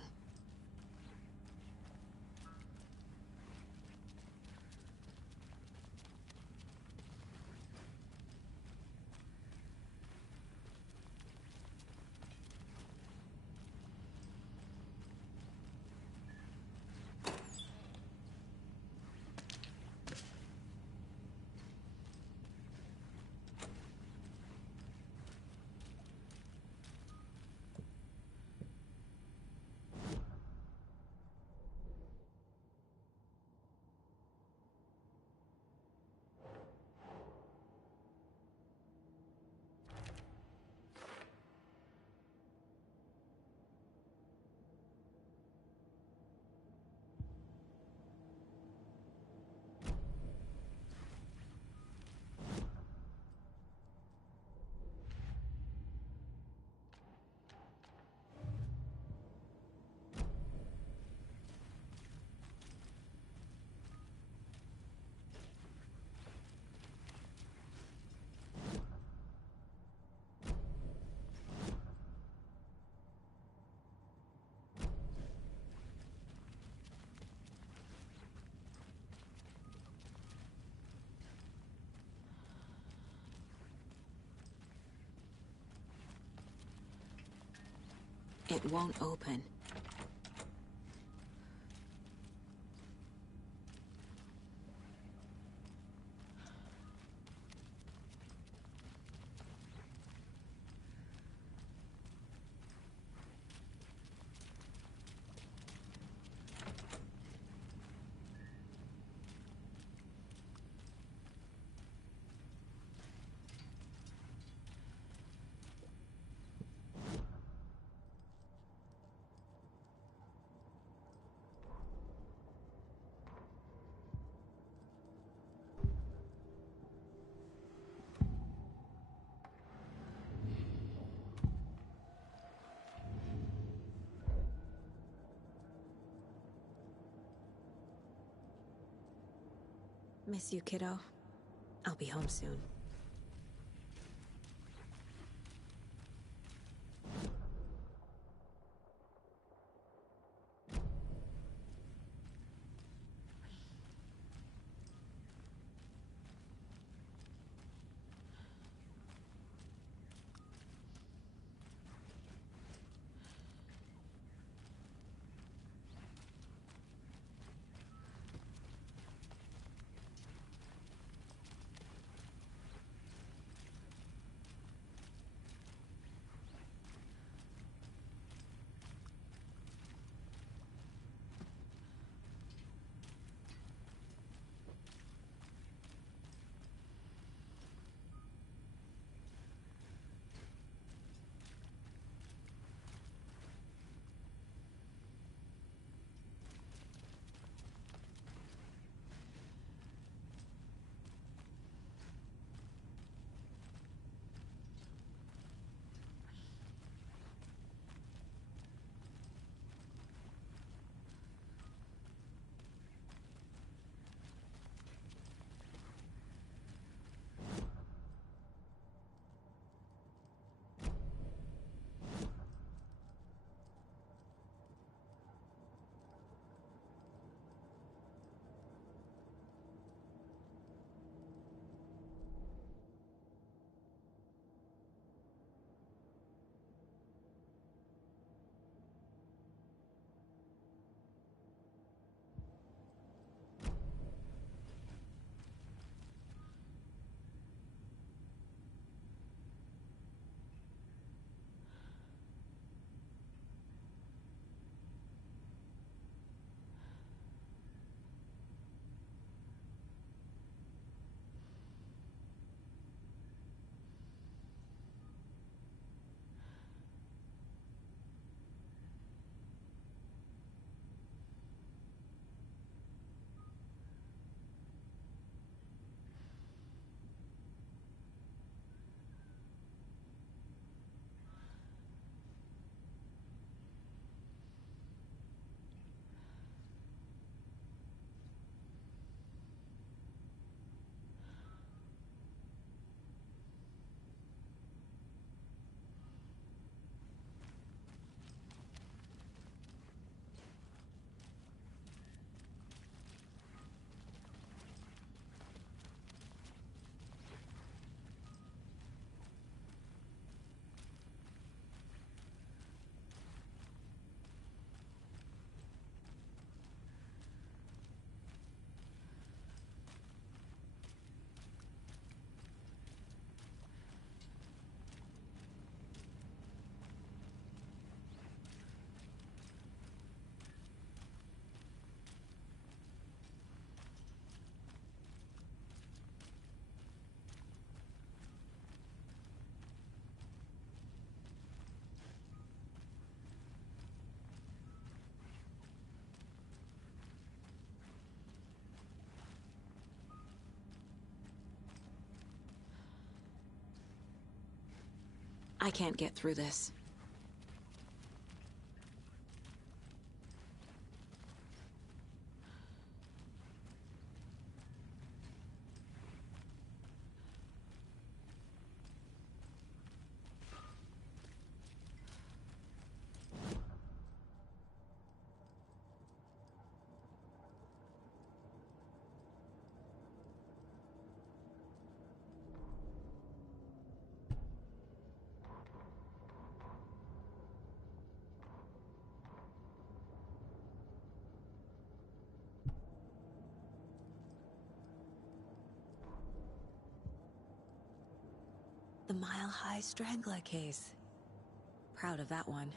It won't open. Miss you, kiddo. I'll be home soon. I can't get through this. The Mile High Strangler case. Proud of that one.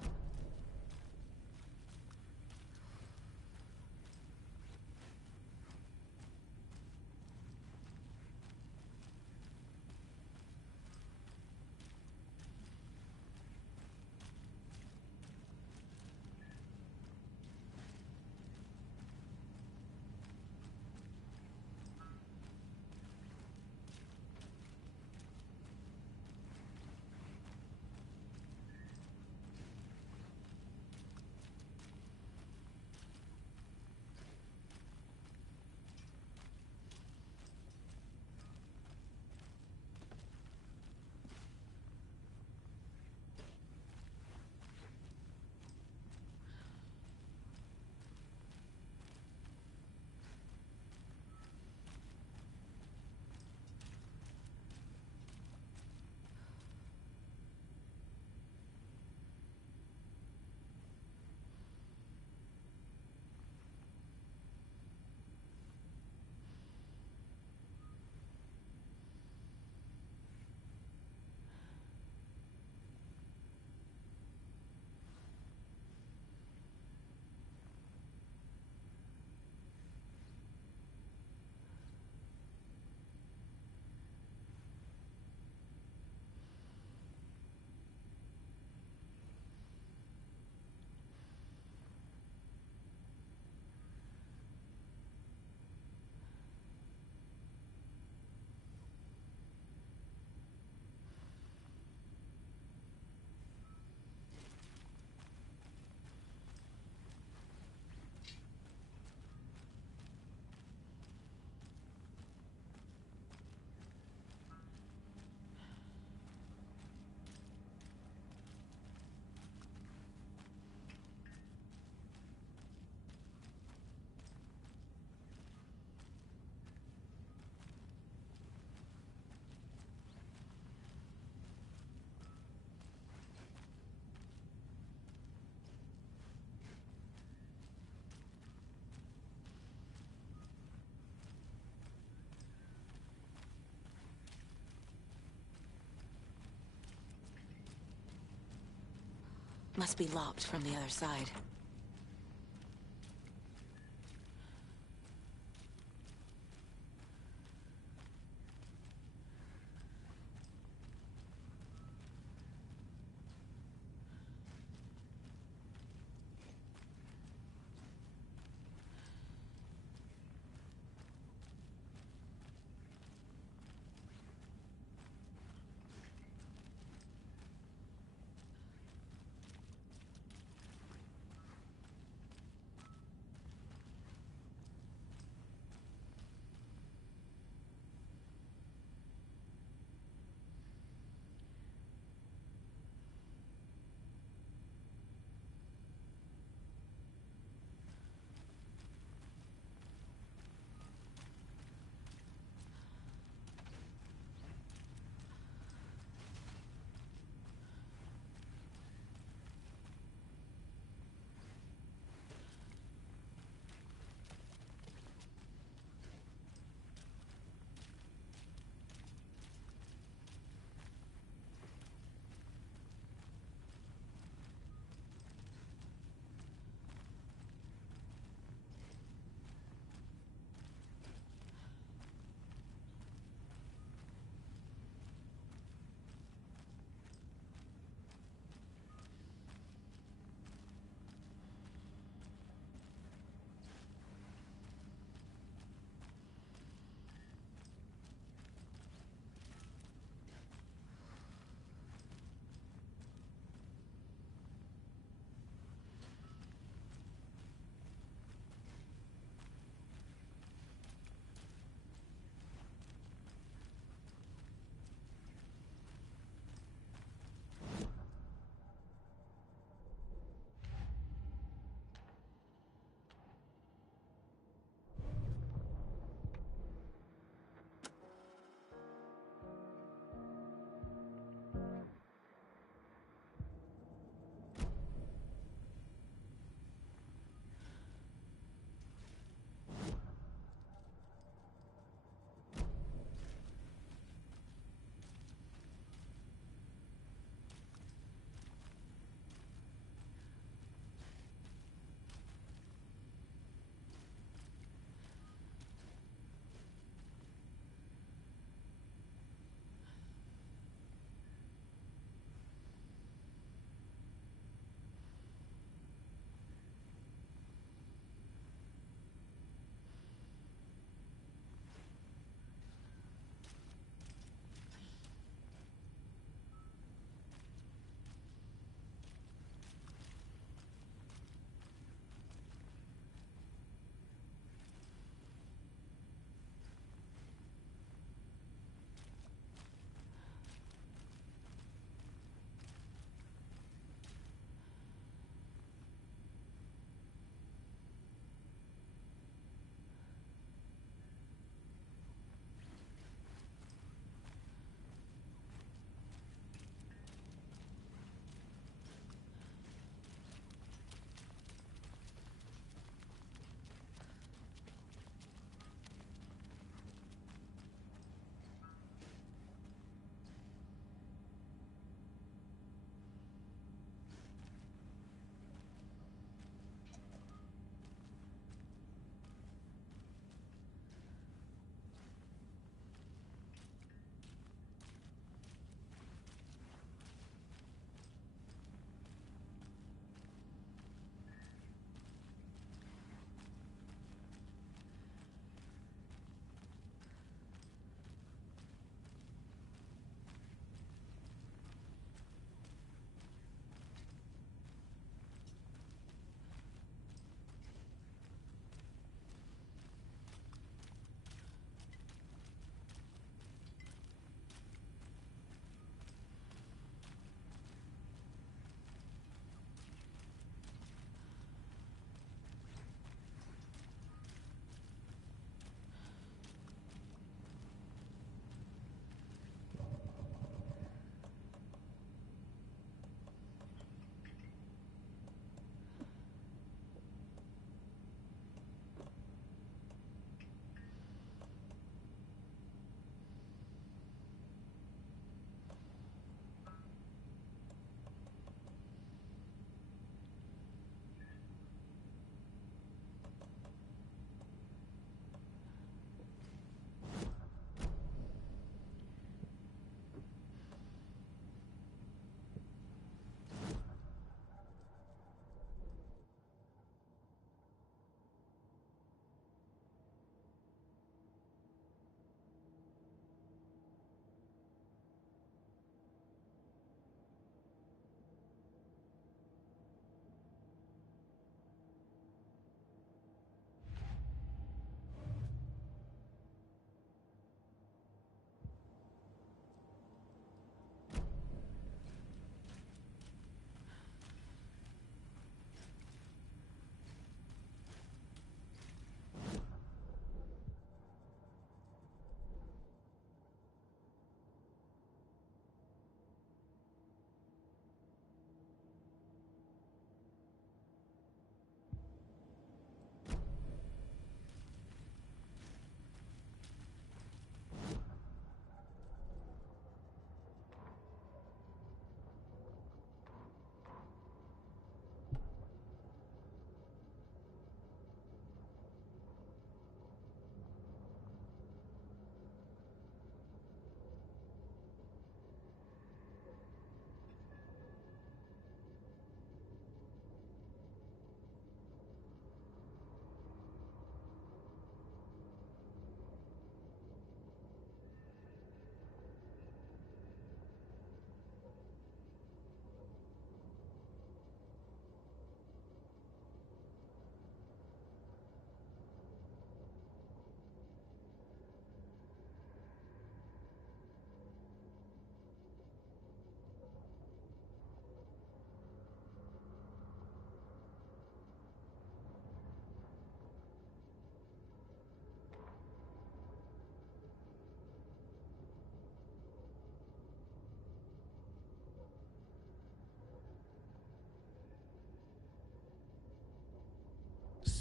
Must be locked from the other side.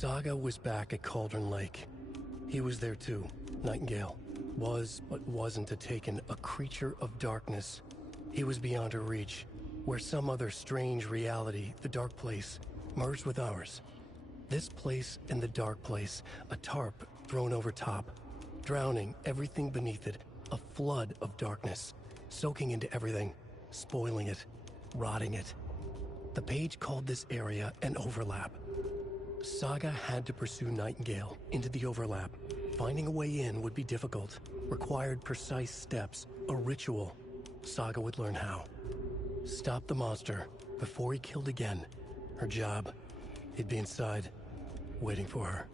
Saga was back at Cauldron Lake. He was there too, Nightingale. Was, but wasn't a Taken, a creature of darkness. He was beyond her reach, where some other strange reality, the Dark Place, merged with ours. This place and the Dark Place, a tarp thrown over top, drowning everything beneath it, a flood of darkness, soaking into everything, spoiling it, rotting it. The page called this area an overlap. Saga had to pursue Nightingale into the overlap. Finding a way in would be difficult, required precise steps, a ritual. Saga would learn how. Stop the monster before he killed again. Her job. He'd be inside, waiting for her.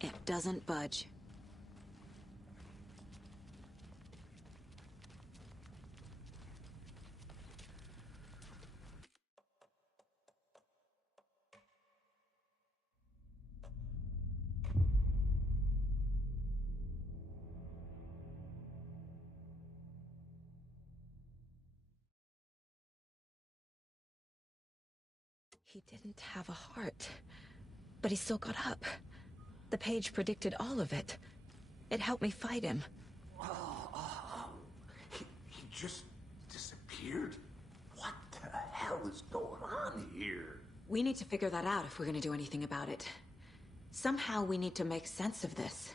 It doesn't budge. He didn't have a heart, but he still got up. The page predicted all of it. It helped me fight him. He just disappeared? What the hell is going on here? We need to figure that out if we're gonna do anything about it. Somehow we need to make sense of this.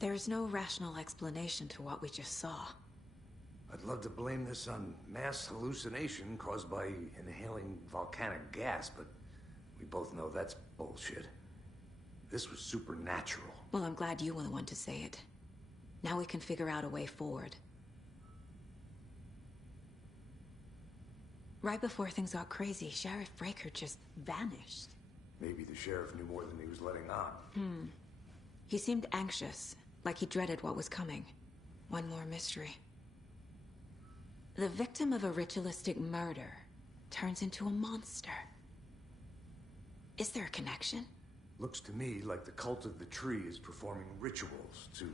There's no rational explanation to what we just saw. I'd love to blame this on mass hallucination caused by inhaling volcanic gas, but we both know that's bullshit. This was supernatural. Well, I'm glad you were the one to say it. Now we can figure out a way forward. Right before things got crazy, Sheriff Breaker just vanished. Maybe the sheriff knew more than he was letting on. He seemed anxious, like he dreaded what was coming. One more mystery. The victim of a ritualistic murder turns into a monster. Is there a connection? Looks to me like the cult of the tree is performing rituals to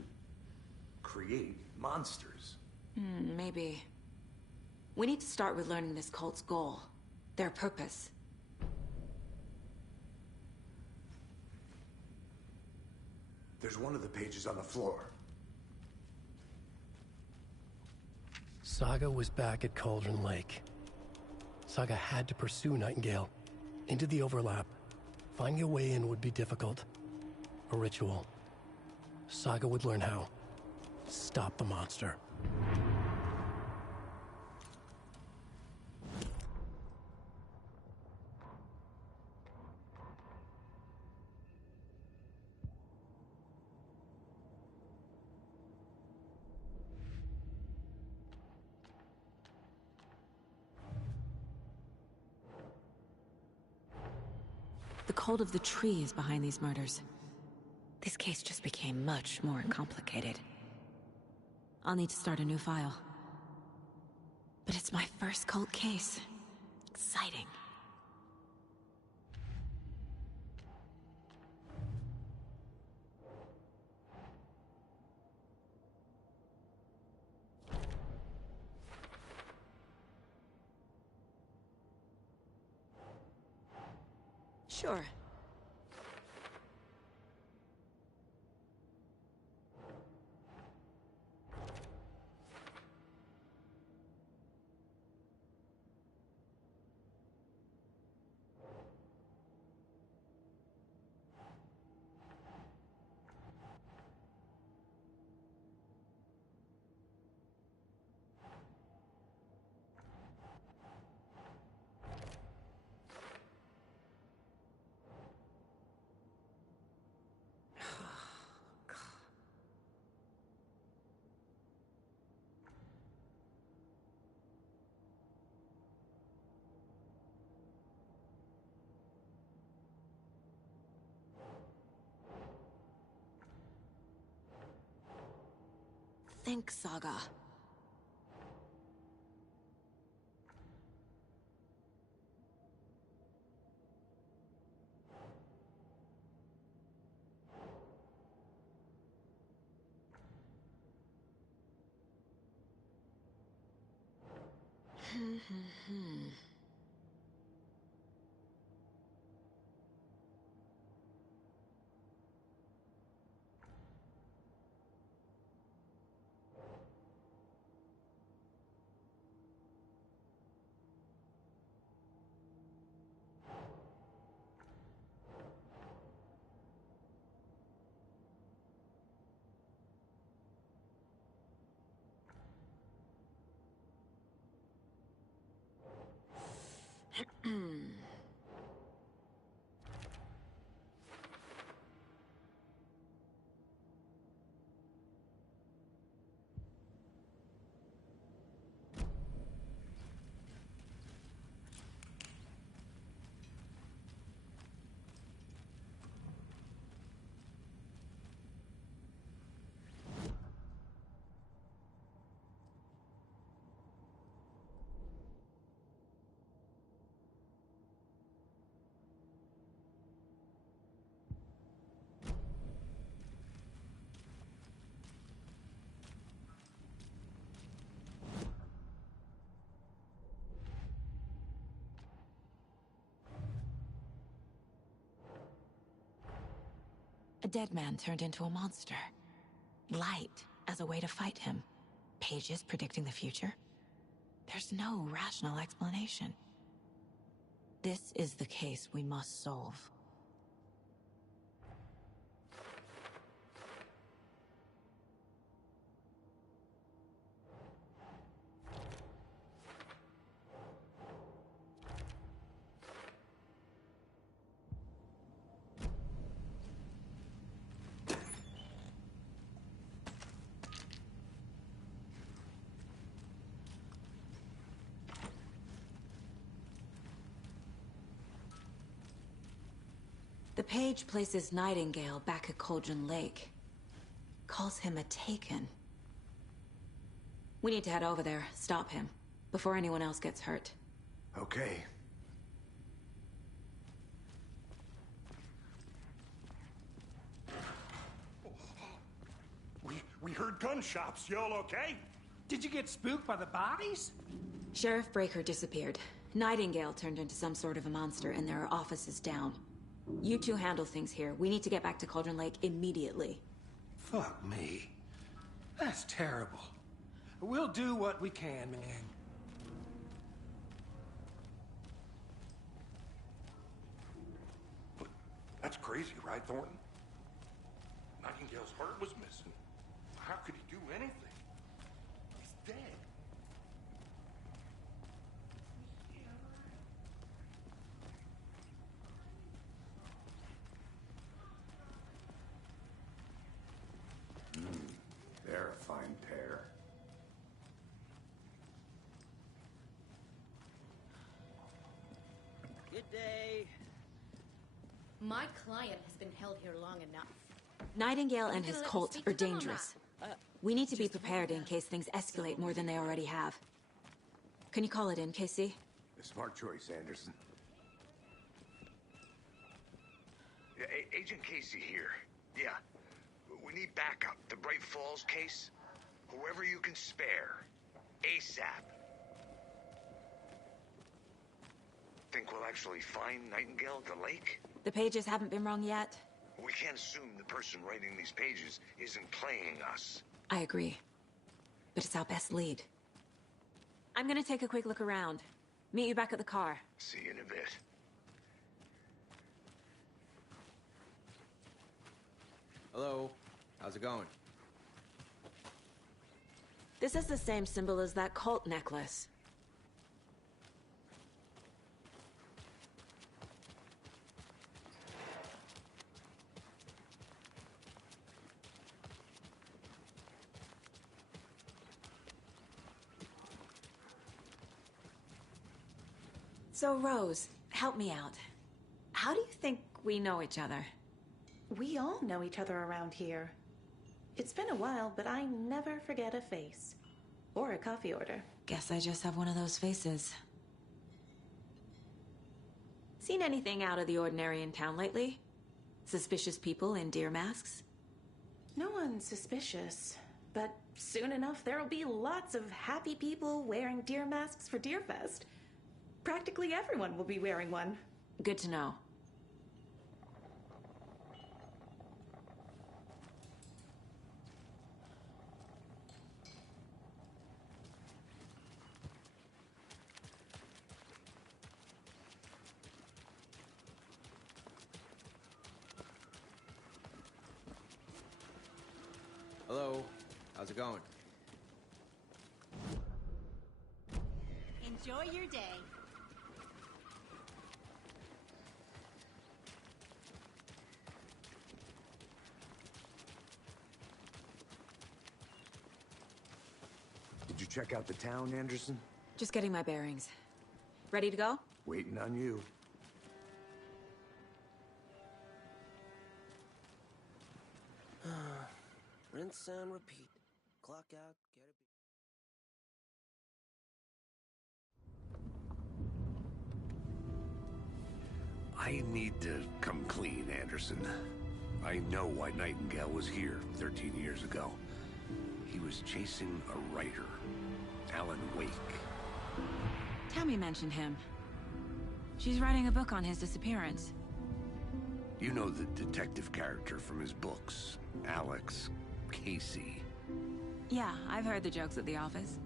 create monsters. Maybe. We need to start with learning this cult's goal, their purpose. There's one of the pages on the floor. Saga was back at Cauldron Lake. Saga had to pursue Nightingale into the overlap. Finding a way in would be difficult. A ritual. Saga would learn how. Stop the monster. The cult of the tree is behind these murders. This case just became much more complicated. I'll need to start a new file. But it's my first cult case. Exciting. Sure. Think, Saga. A dead man turned into a monster. Light as a way to fight him. Pages predicting the future. There's no rational explanation. This is the case we must solve. The page places Nightingale back at Cauldron Lake. Calls him a Taken. We need to head over there, stop him, before anyone else gets hurt. Okay. We heard gunshots. Y'all okay? Did you get spooked by the bodies? Sheriff Breaker disappeared. Nightingale turned into some sort of a monster, and there are offices down. You two handle things here. We need to get back to Cauldron Lake immediately. Fuck me. That's terrible. We'll do what we can, man. That's crazy, right, Thornton? Nightingale's heart was missing. How could he do anything? He's dead. They're a fine pair. Good day. My client has been held here long enough. Nightingale and his gonna let me cult speak are to them or not? dangerous. We need to be prepared in case things escalate more than they already have. Can you call it in, Casey? A smart choice, Anderson. Yeah, Agent Casey here. Yeah. We need backup. The Bright Falls case. Whoever you can spare. ASAP. Think we'll actually find Nightingale at the lake? The pages haven't been wrong yet. We can't assume the person writing these pages isn't playing us. I agree. But it's our best lead. I'm gonna take a quick look around. Meet you back at the car. See you in a bit. Hello. How's it going? This is the same symbol as that cult necklace. So, Rose, help me out. How do you think we know each other? We all know each other around here. It's been a while, but I never forget a face. Or a coffee order. Guess I just have one of those faces. Seen anything out of the ordinary in town lately? Suspicious people in deer masks? No one's suspicious. But soon enough, there'll be lots of happy people wearing deer masks for Deerfest. Practically everyone will be wearing one. Good to know. Hello. How's it going? Enjoy your day. Did you check out the town, Anderson? Just getting my bearings. Ready to go? Waiting on you. Rinse and repeat. Clock out, get it. I need to come clean, Anderson. I know why Nightingale was here 13 years ago. He was chasing a writer, Alan Wake. Tammy mentioned him. She's writing a book on his disappearance. You know the detective character from his books, Alex Casey. Yeah, I've heard the jokes at the office.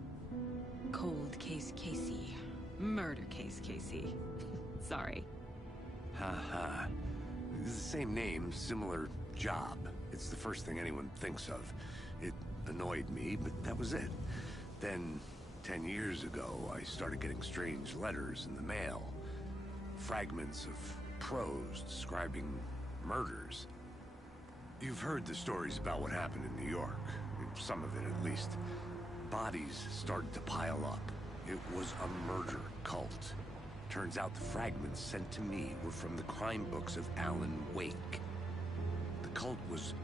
Cold case Casey. Murder case Casey. Sorry. Ha. It's the same name, similar job. It's the first thing anyone thinks of. It annoyed me, but that was it. Then, 10 years ago, I started getting strange letters in the mail. Fragments of prose describing murders. You've heard the stories about what happened in New York. Some of it, at least. Bodies started to pile up. It was a murder cult. Turns out the fragments sent to me were from the crime books of Alan Wake. The cult was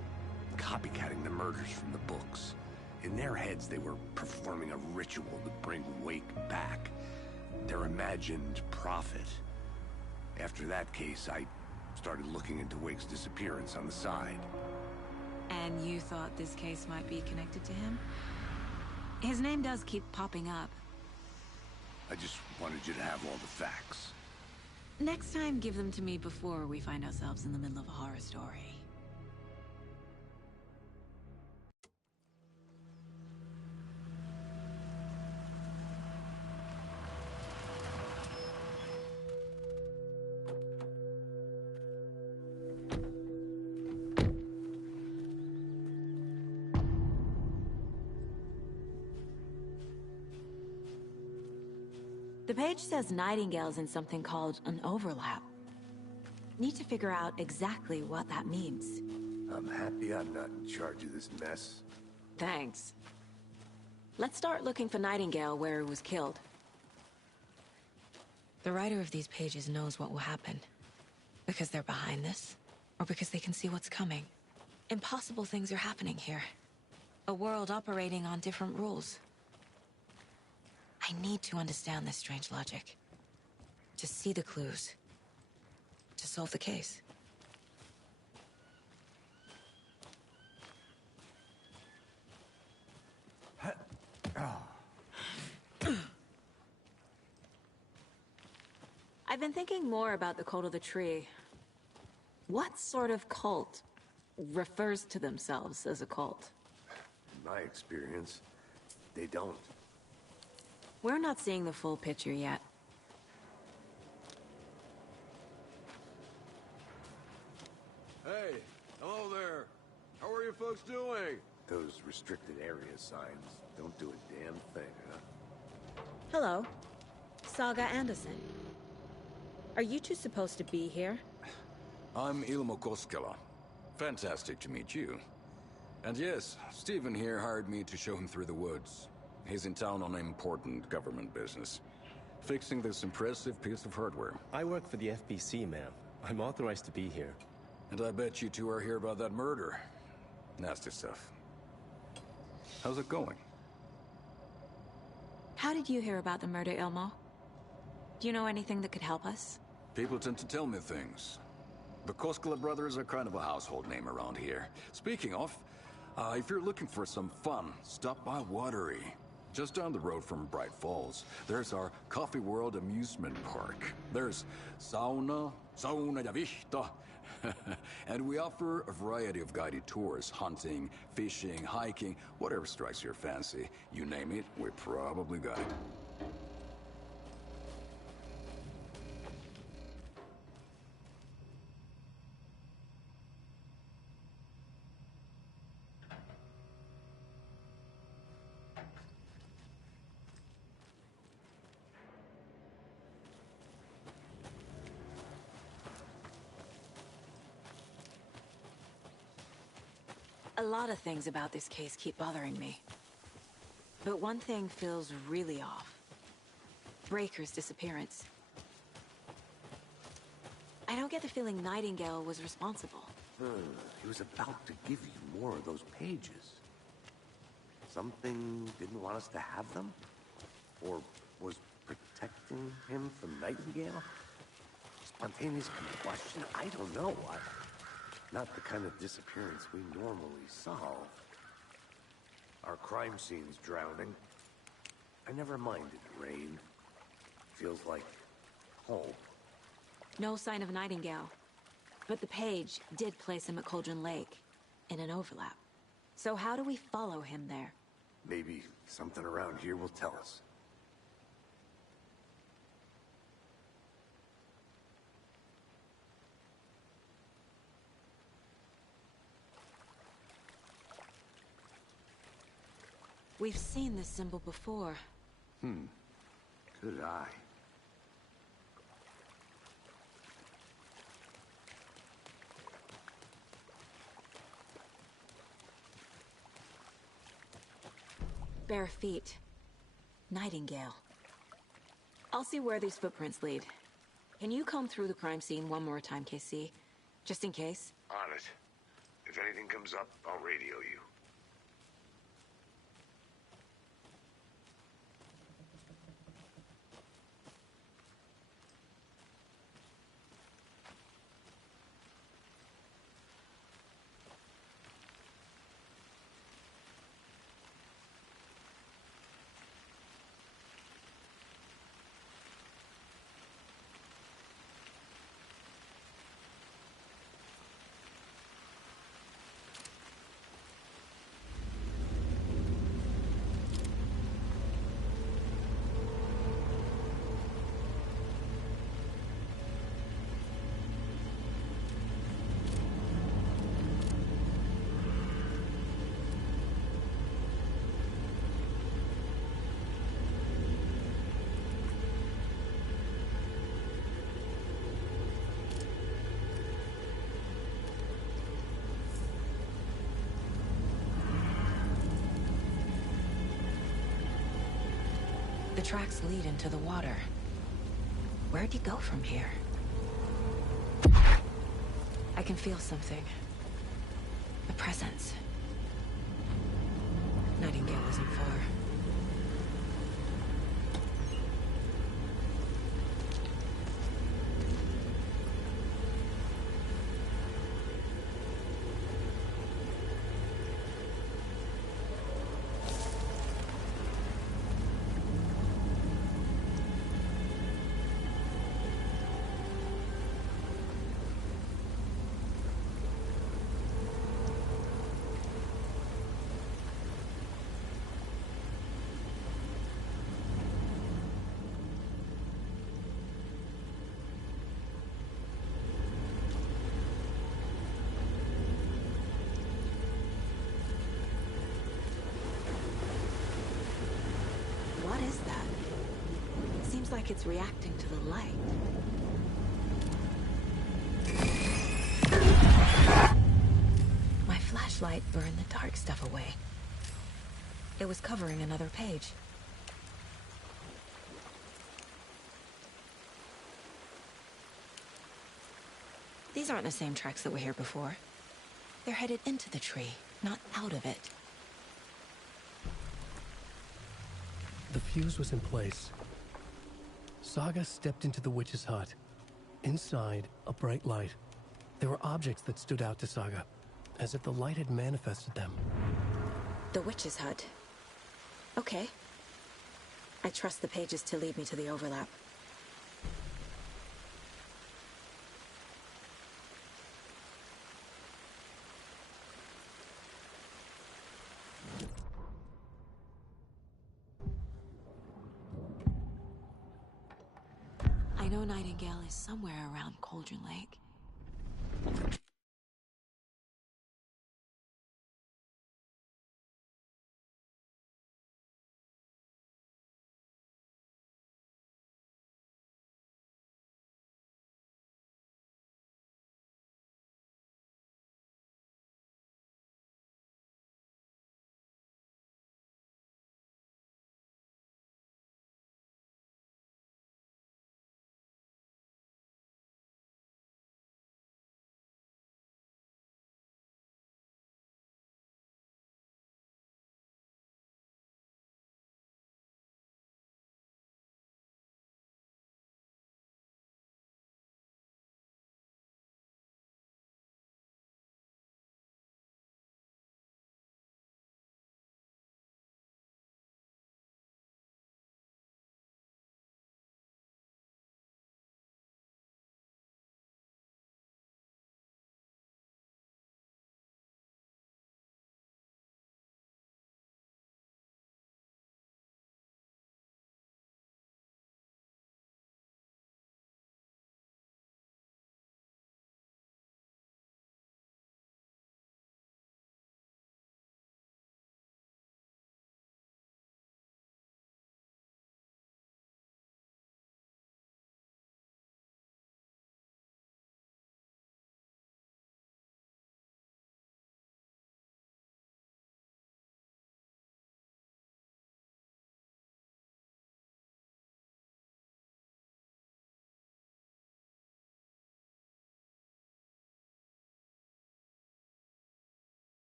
copycatting the murders from the books. In their heads, they were performing a ritual to bring Wake back. Their imagined prophet. After that case, I started looking into Wake's disappearance on the side. And you thought this case might be connected to him? His name does keep popping up. I just wanted you to have all the facts. Next time, give them to me before we find ourselves in the middle of a horror story. The page says Nightingale's in something called an overlap. Need to figure out exactly what that means. I'm happy I'm not in charge of this mess. Thanks. Let's start looking for Nightingale where he was killed. The writer of these pages knows what will happen. Because they're behind this, or because they can see what's coming. Impossible things are happening here. A world operating on different rules. I need to understand this strange logic. To see the clues. To solve the case. I've been thinking more about the Cult of the Tree. What sort of cult refers to themselves as a cult? In my experience, they don't. We're not seeing the full picture yet. Hey, hello there. How are you folks doing? Those restricted area signs don't do a damn thing, huh? Hello. Saga Anderson. Are you two supposed to be here? I'm Ilmo Koskela. Fantastic to meet you. And yes, Stephen here hired me to show him through the woods. He's in town on important government business. Fixing this impressive piece of hardware. I work for the FBC, ma'am. I'm authorized to be here. And I bet you two are here about that murder. Nasty stuff. How's it going? How did you hear about the murder, Ilmo? Do you know anything that could help us? People tend to tell me things. The Koskela brothers are kind of a household name around here. Speaking of, If you're looking for some fun, stop by Watery. Just down the road from Bright Falls, there's our Coffee World amusement park. There's sauna ja vihta. And we offer a variety of guided tours, hunting, fishing, hiking, whatever strikes your fancy. You name it, we probably got it. A lot of things about this case keep bothering me. But one thing feels really off. Breaker's disappearance. I don't get the feeling Nightingale was responsible. He was about to give you more of those pages. Something didn't want us to have them? Or was protecting him from Nightingale? Spontaneous combustion? I don't know. Not the kind of disappearance we normally solve. Our crime scene's drowning. I never minded rain. Feels like home. No sign of Nightingale. But the page did place him at Cauldron Lake, in an overlap. So how do we follow him there? Maybe something around here will tell us. We've seen this symbol before. Good eye. Bare feet. Nightingale. I'll see where these footprints lead. Can you comb through the crime scene one more time, KC? Just in case? On it. If anything comes up, I'll radio you. The tracks lead into the water. Where'd he go from here? I can feel something. A presence. Nightingale isn't far. What is that? Seems like it's reacting to the light. My flashlight burned the dark stuff away. It was covering another page. These aren't the same tracks that were here before. They're headed into the tree, not out of it. The fuse was in place. Saga stepped into the witch's hut. Inside, a bright light. There were objects that stood out to Saga. as if the light had manifested them. The witch's hut. Okay. I trust the pages to lead me to the overlap. I know Nightingale is somewhere around Cauldron Lake.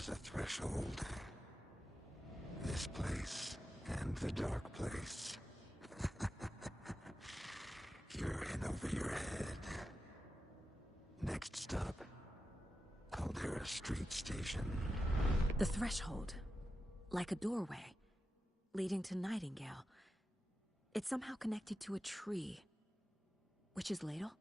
was a threshold. This place and the dark place. You're in over your head. Next stop, Caldera Street Station. The threshold. Like a doorway. Leading to Nightingale. It's somehow connected to a tree. Witch's Ladle?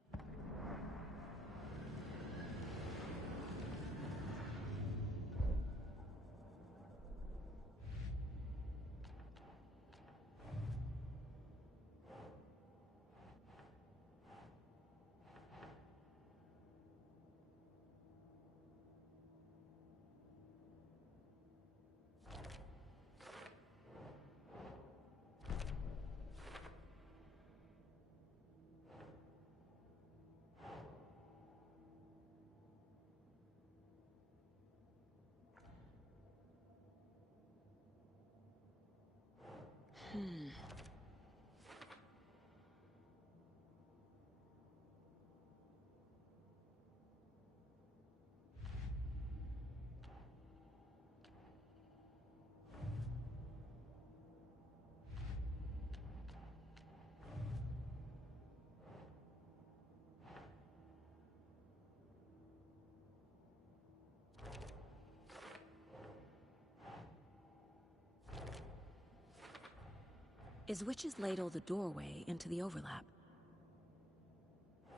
Is Witch's Ladle the doorway into the overlap?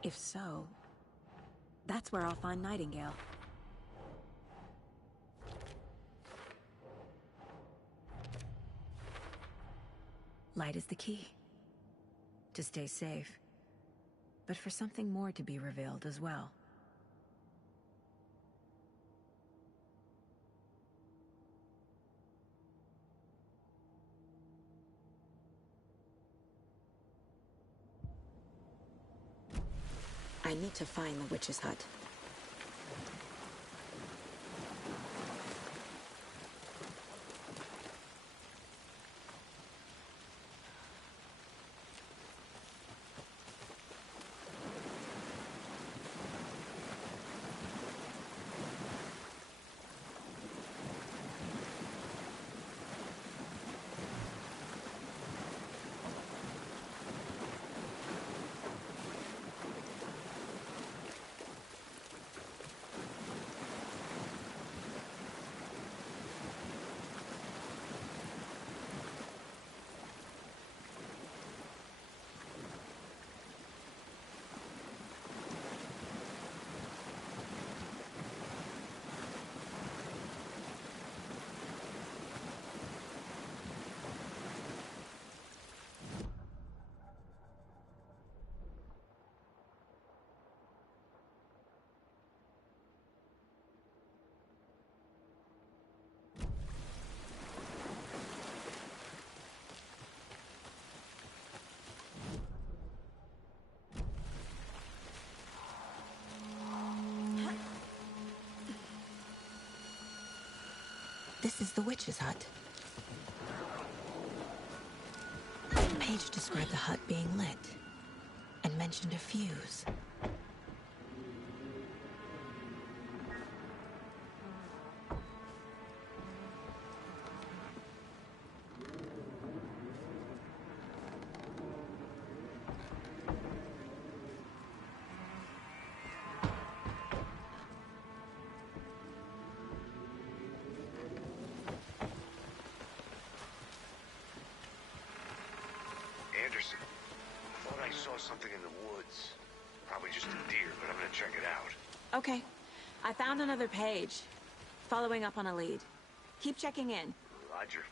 If so, that's where I'll find Nightingale. Light is the key. To stay safe. But for something more to be revealed as well. I need to find the witch's hut. This is the witch's hut. The page described the hut being lit, and mentioned a fuse. Anderson, I thought I saw something in the woods. Probably just a deer, but I'm gonna check it out. Okay. I found another page. Following up on a lead. Keep checking in. Roger.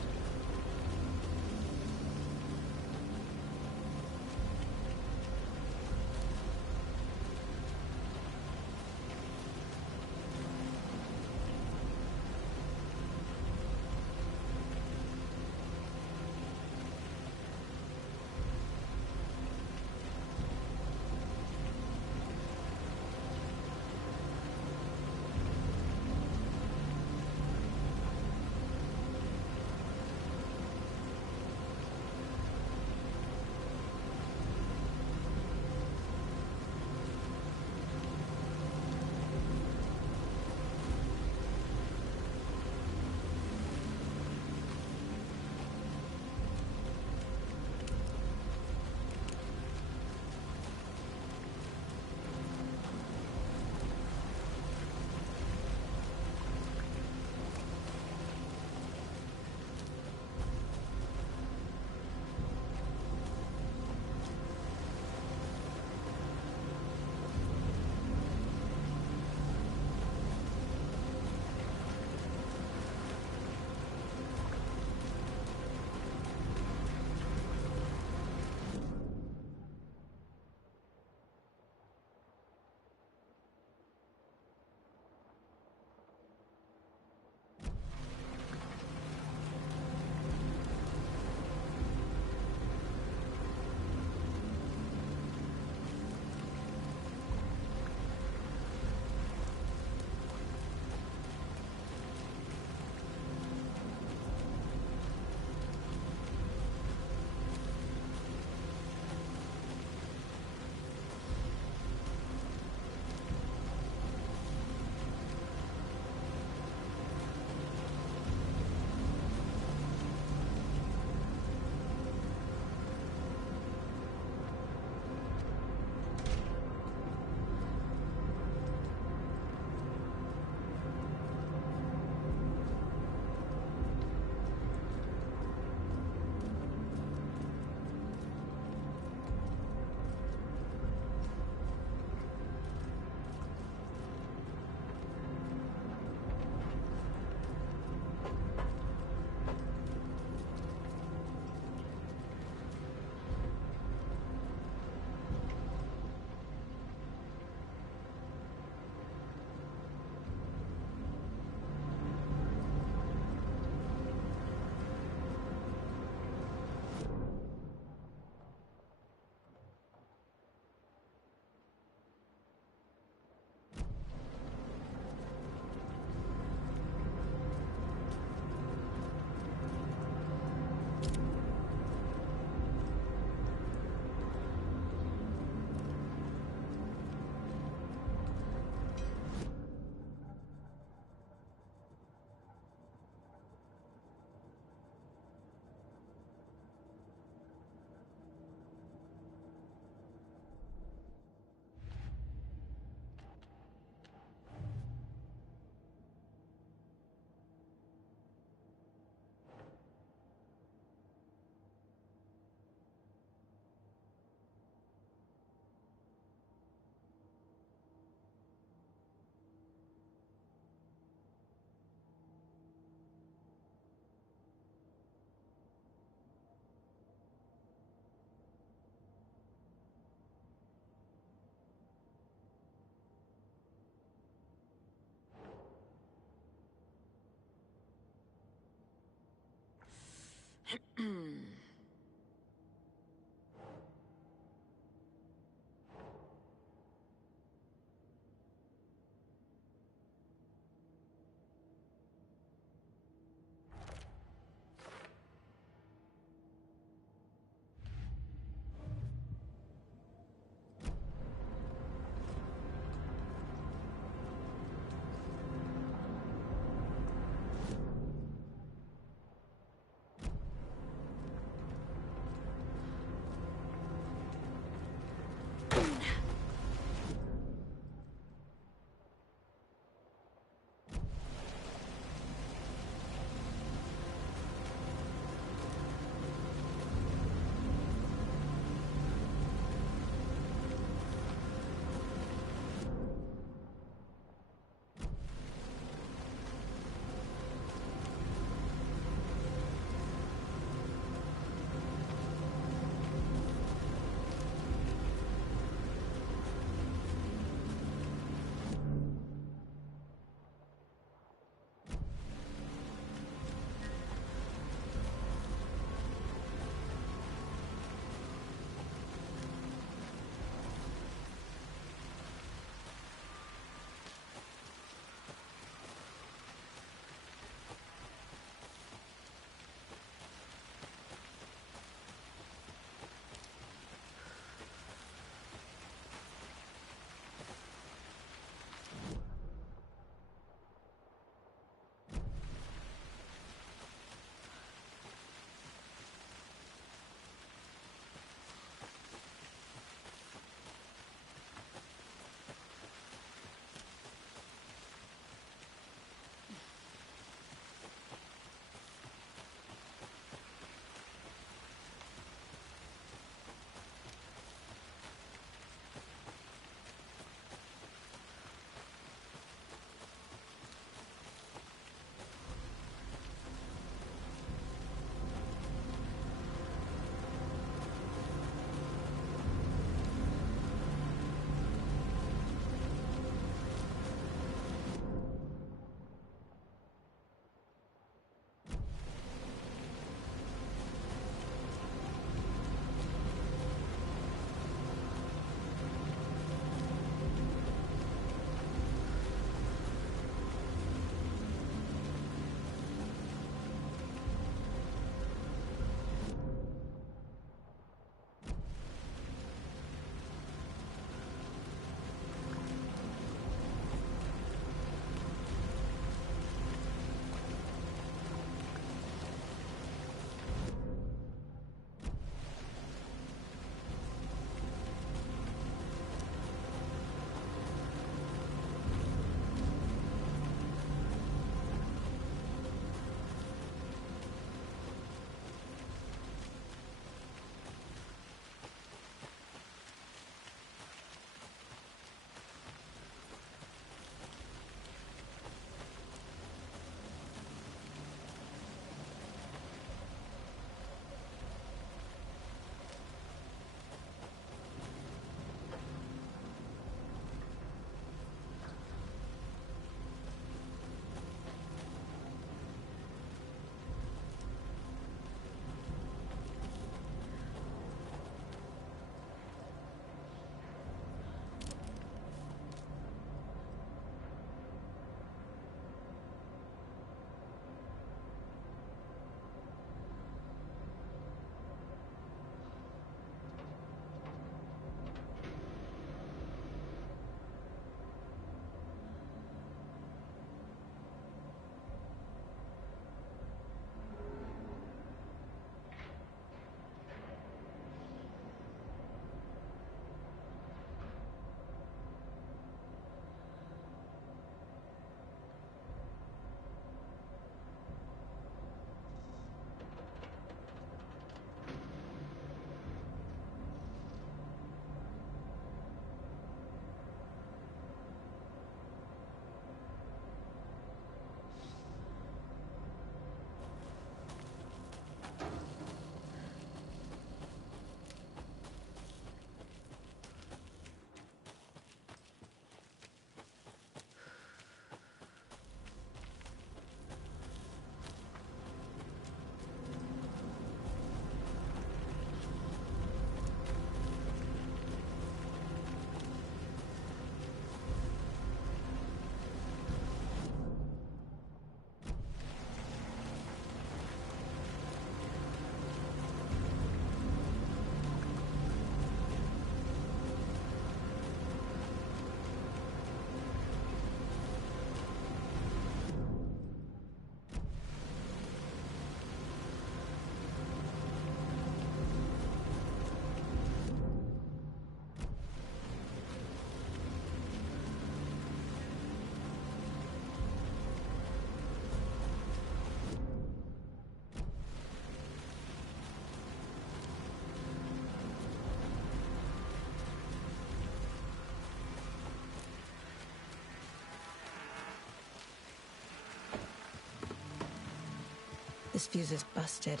This fuse is busted.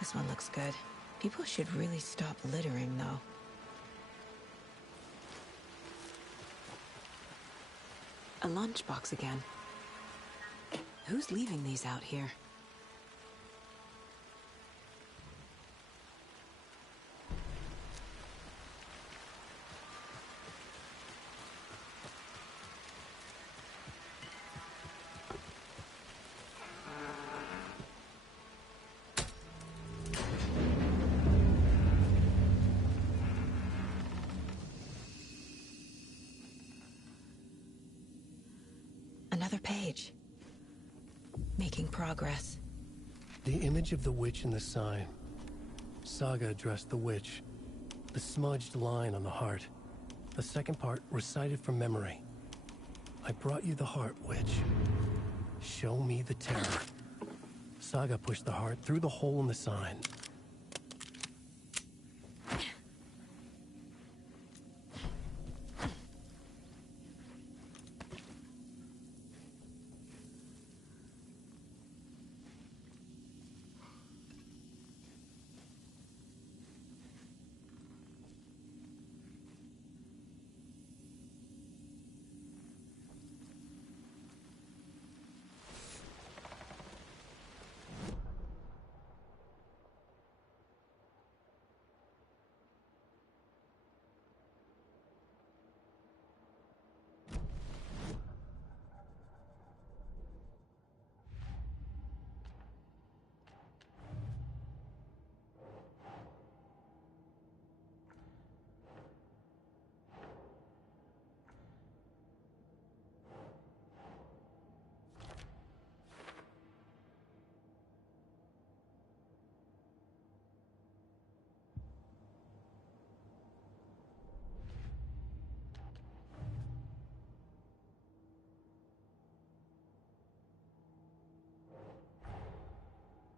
This one looks good. People should really stop littering, though. A lunchbox again. Who's leaving these out here? Another page. Making progress. The image of the witch in the sign. Saga addressed the witch. The smudged line on the heart. The second part recited from memory. I brought you the heart, witch. Show me the terror. Saga pushed the heart through the hole in the sign.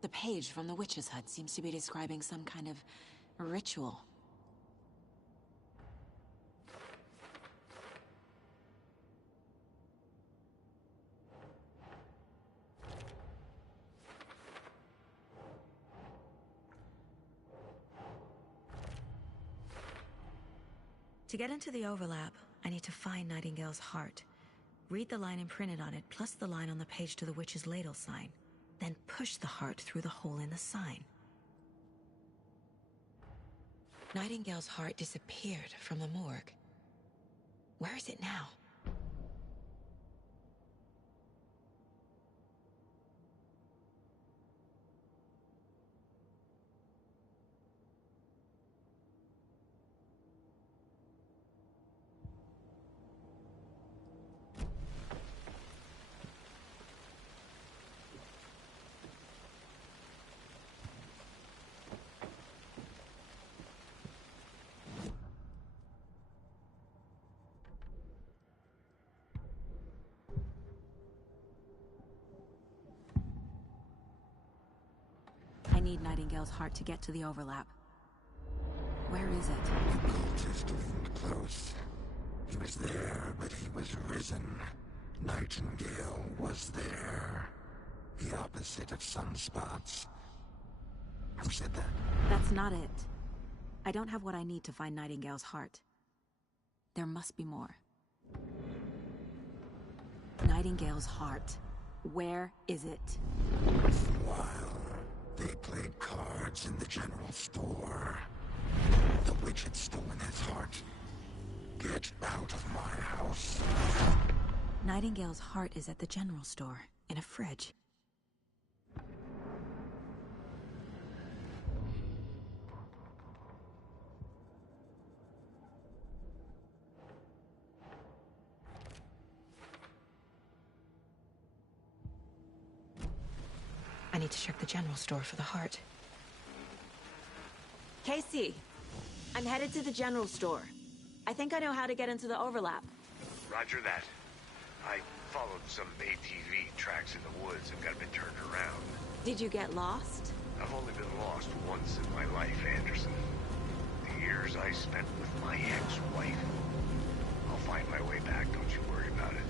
The page from the witch's hut seems to be describing some kind of ritual. To get into the overlap, I need to find Nightingale's heart. Read the line imprinted on it, plus the line on the page to the witch's ladle sign. Then push the heart through the hole in the sign. Nightingale's heart disappeared from the morgue. Where is it now? I need Nightingale's heart to get to the overlap. Where is it? The cultist wasn't close. He was there, but he was risen. Nightingale was there. The opposite of sunspots. Who said that? That's not it. I don't have what I need to find Nightingale's heart. There must be more. Nightingale's heart. Where is it? While they played cards in the general store, the witch had stolen his heart. Get out of my house. Nightingale's heart is at the general store, in a fridge. I need to check the general store for the heart. Casey, I'm headed to the general store. I think I know how to get into the overlap. Roger that. I followed some ATV tracks in the woods and got a bit turned around. Did you get lost? I've only been lost once in my life, Anderson. The years I spent with my ex-wife. I'll find my way back, don't you worry about it.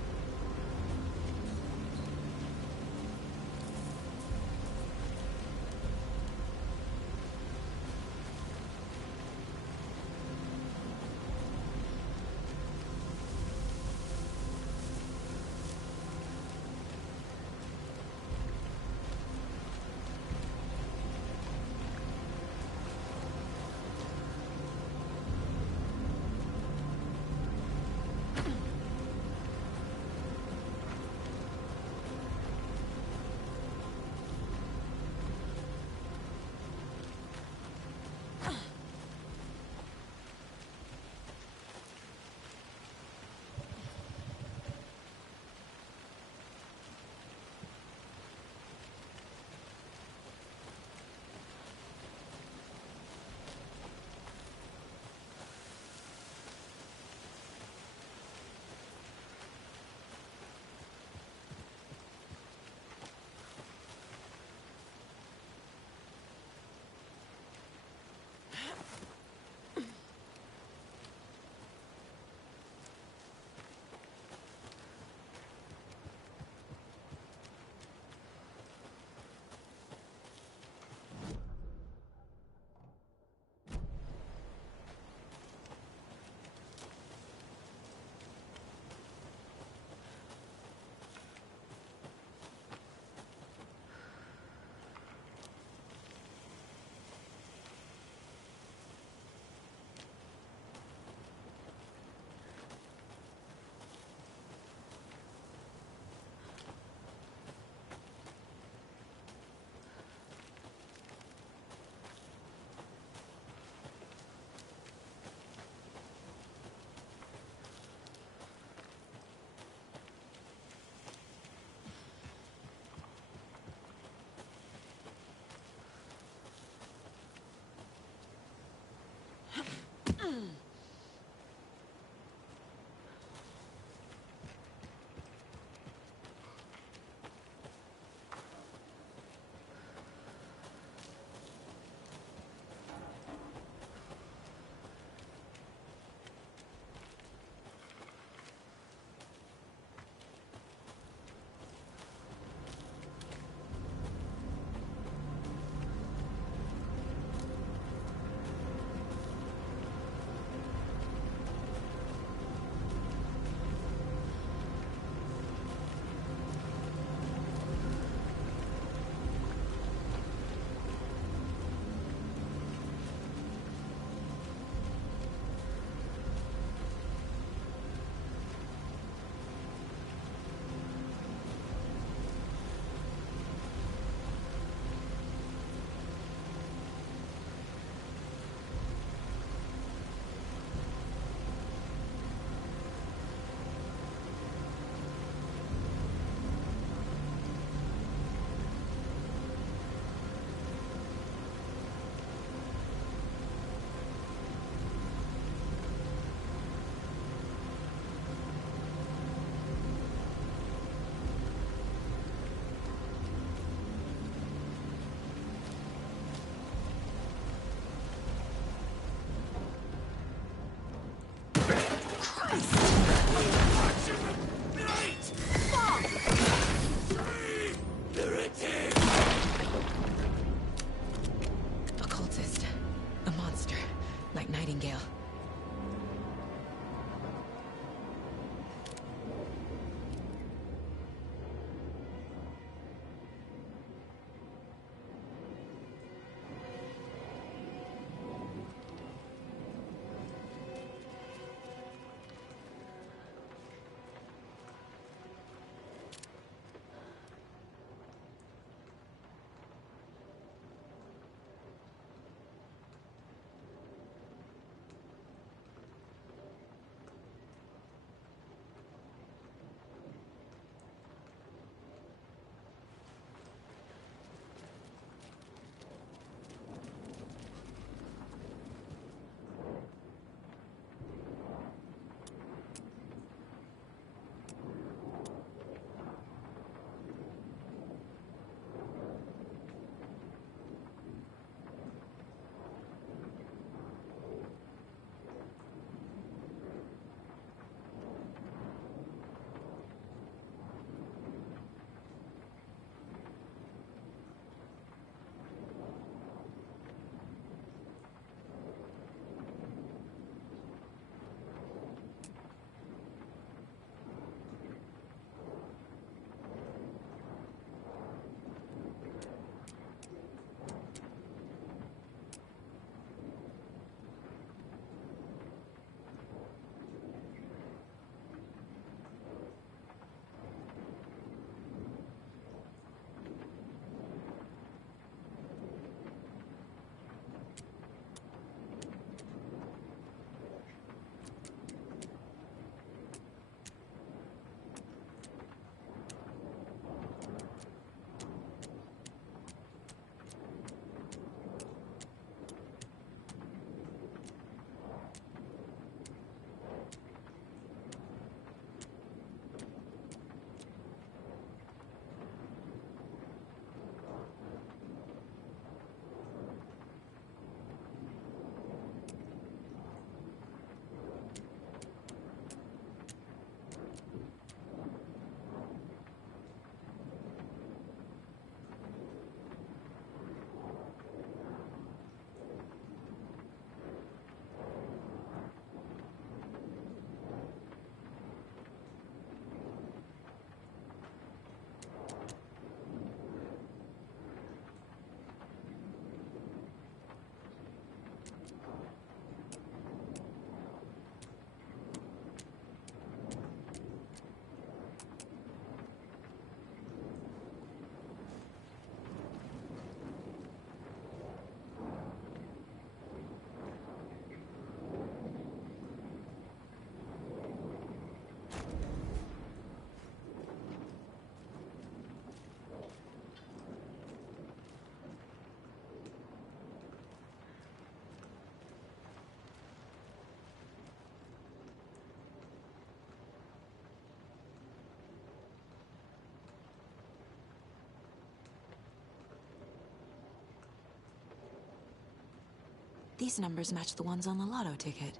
These numbers match the ones on the lotto ticket.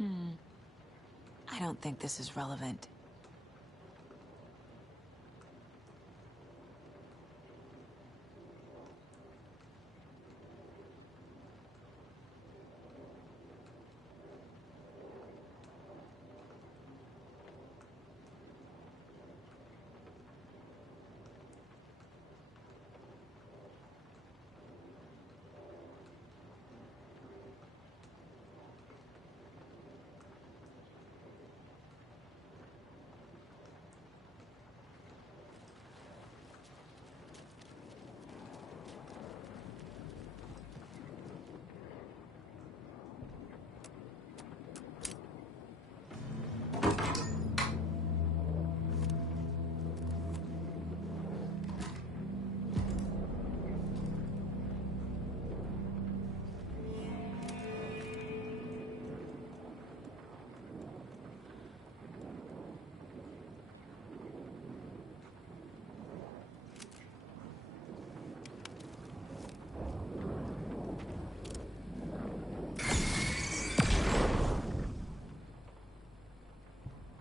I don't think this is relevant.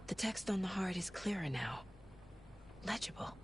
The text on the heart is clearer now. Legible.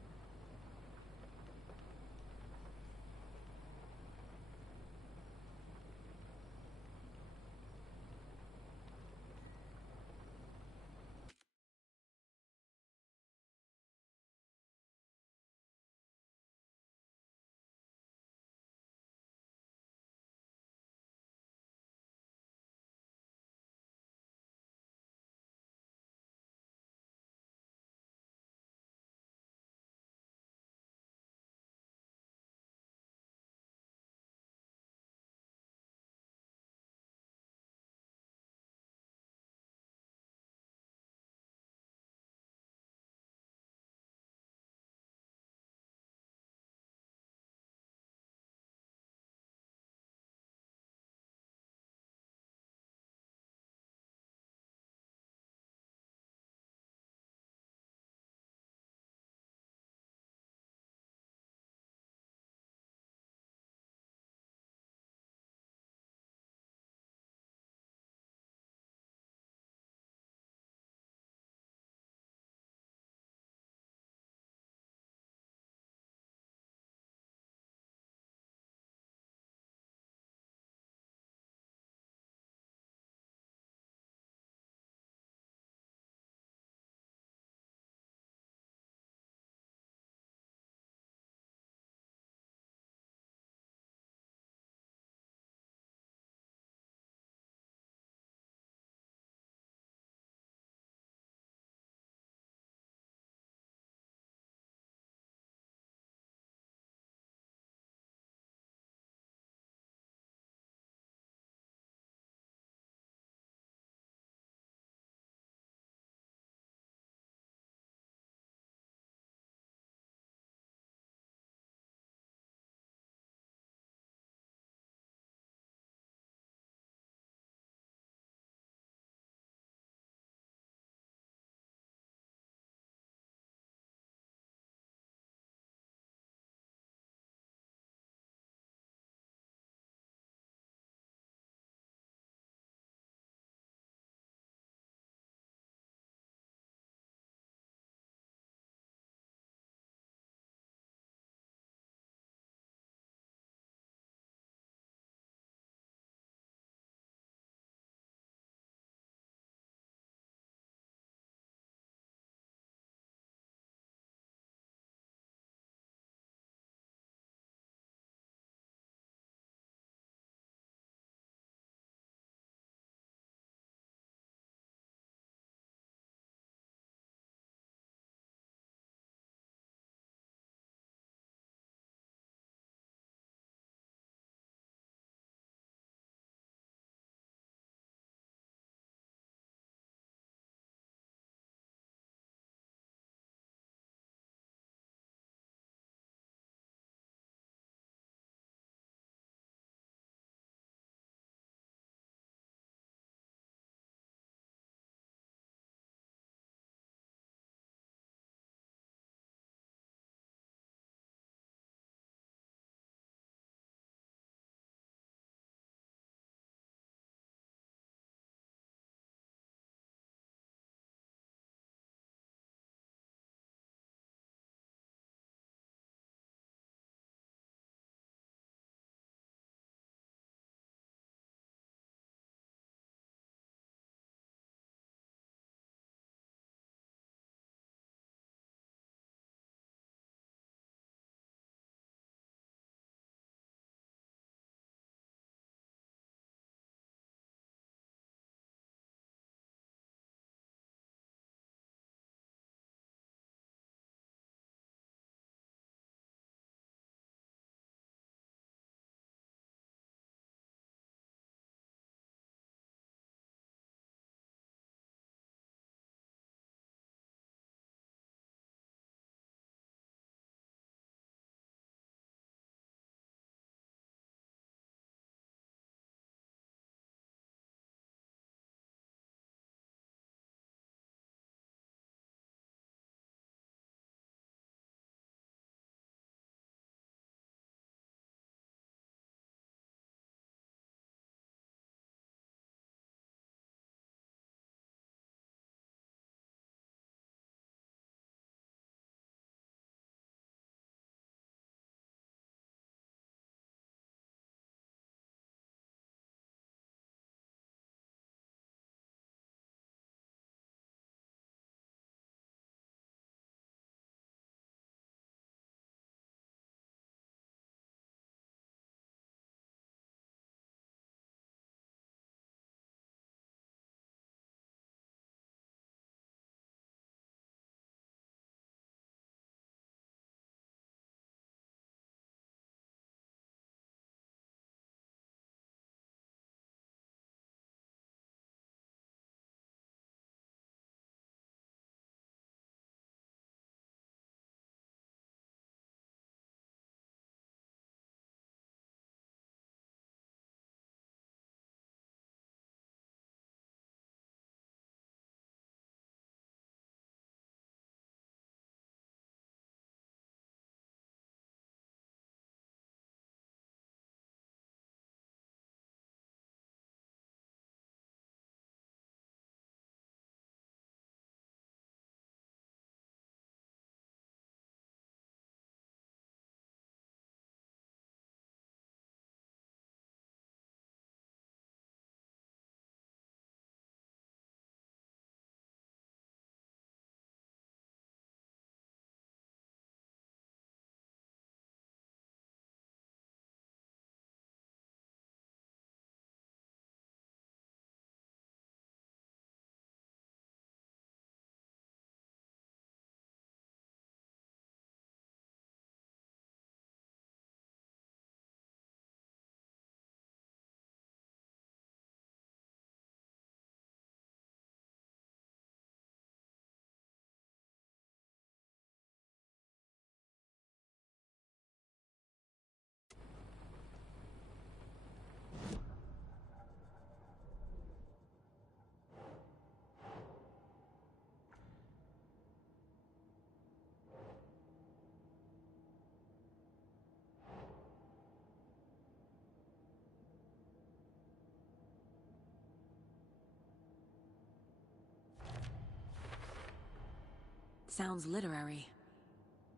sounds literary.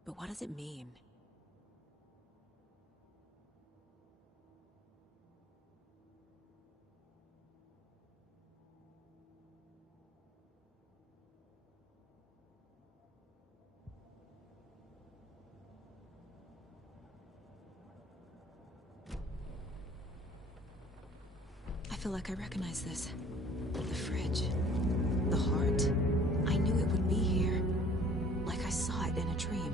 But what does it mean? I feel like I recognize this. The fridge. The heart. I knew it would be here. Like I saw it in a dream.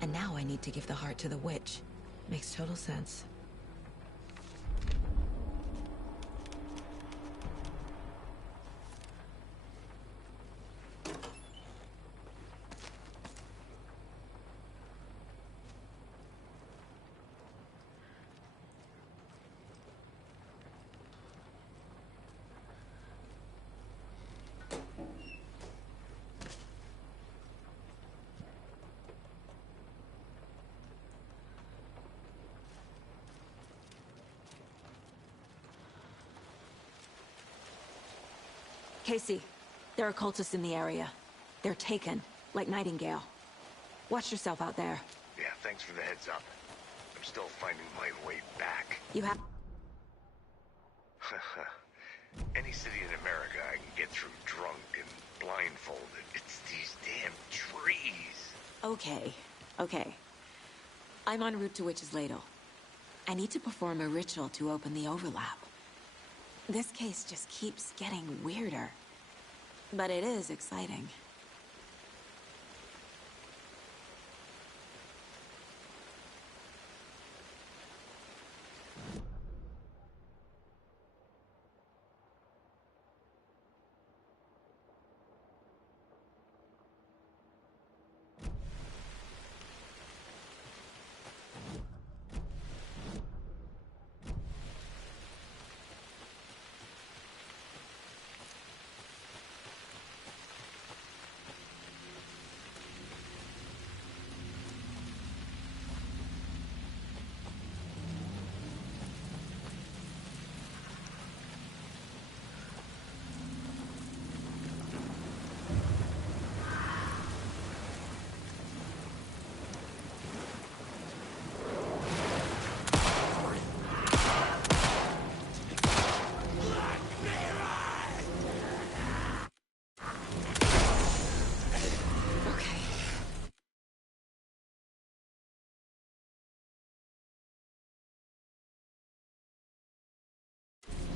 And now I need to give the heart to the witch. Makes total sense. Casey, there are cultists in the area. They're taken, like Nightingale. Watch yourself out there. Yeah, thanks for the heads up. I'm still finding my way back. You have... Any city in America I can get through drunk and blindfolded. It's these damn trees. Okay. I'm en route to Witch's Ladle. I need to perform a ritual to open the overlap. This case just keeps getting weirder. But it is exciting.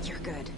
You're good.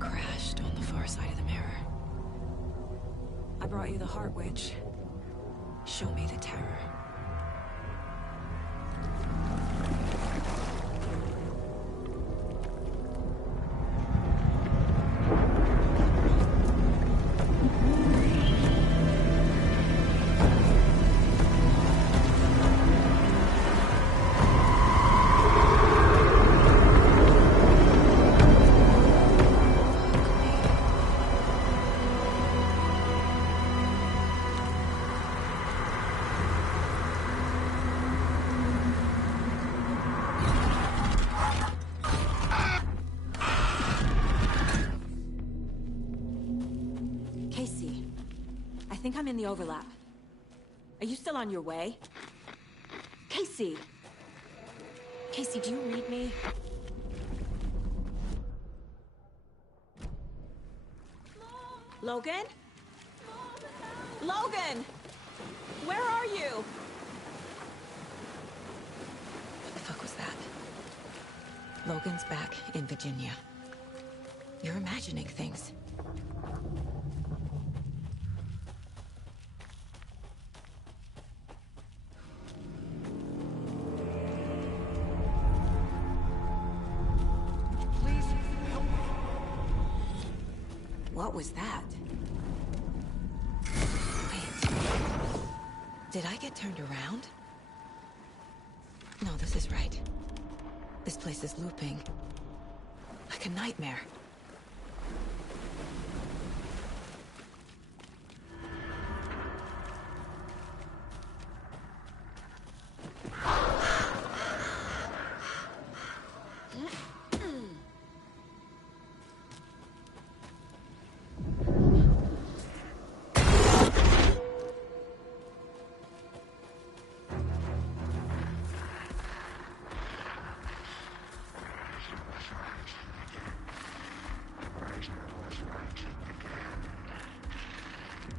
Crashed on the far side of the mirror. I brought you the Heart Witch. Show me the terror. I think I'm in the overlap. Are you still on your way? Casey! Casey, do you read me? Logan? Logan! Where are you? What the fuck was that? Logan's back in Virginia. You're imagining things. Please help me. What was that? Wait. Did I get turned around? No, this is right. This place is looping. Like a nightmare.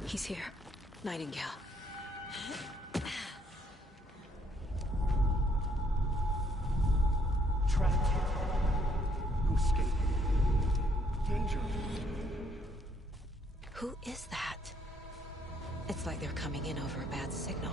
He's here. Nightingale. Trapped here. No escape. Danger. Who is that? It's like they're coming in over a bad signal.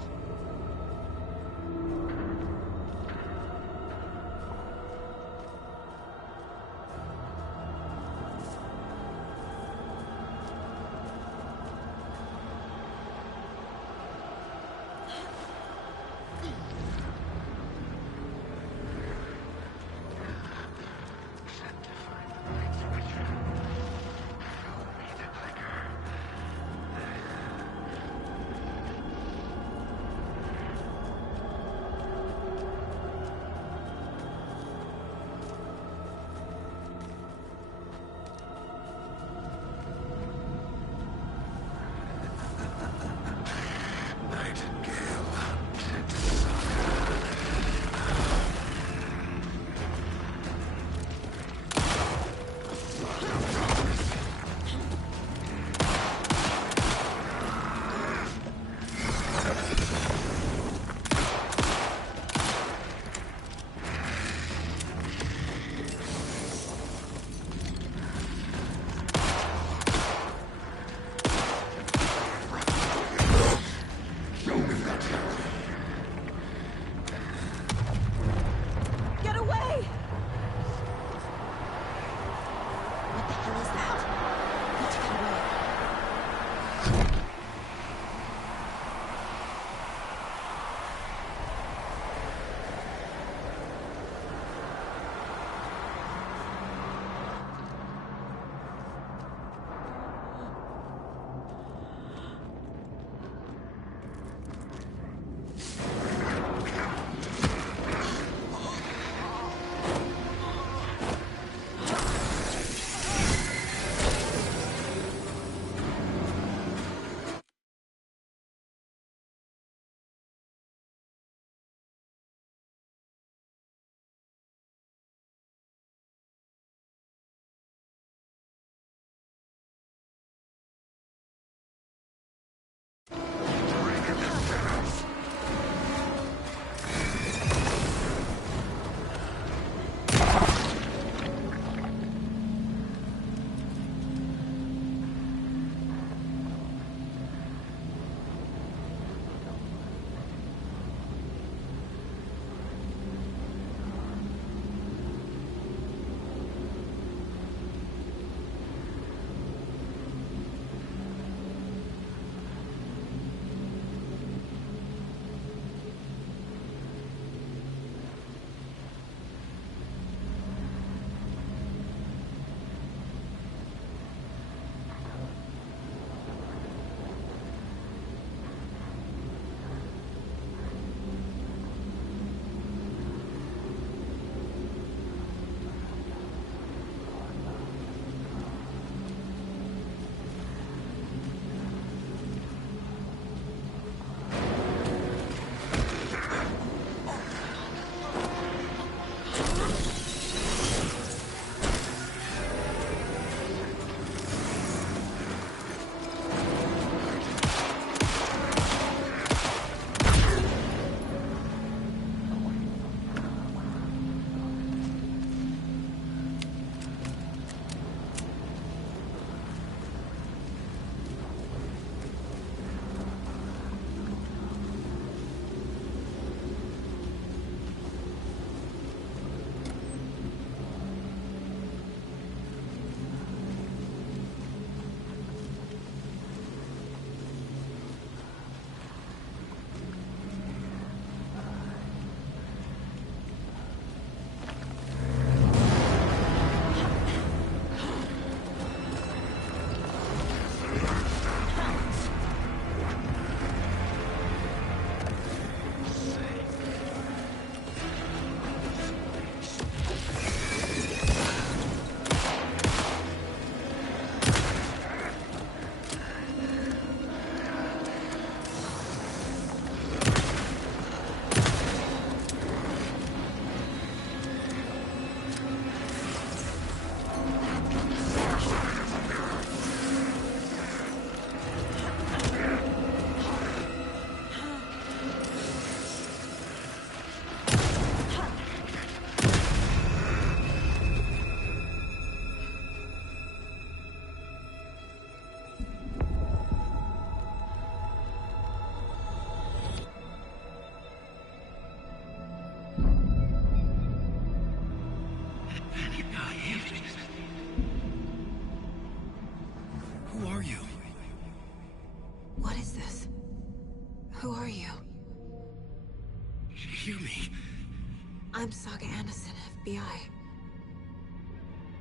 I'm Saga Anderson, FBI.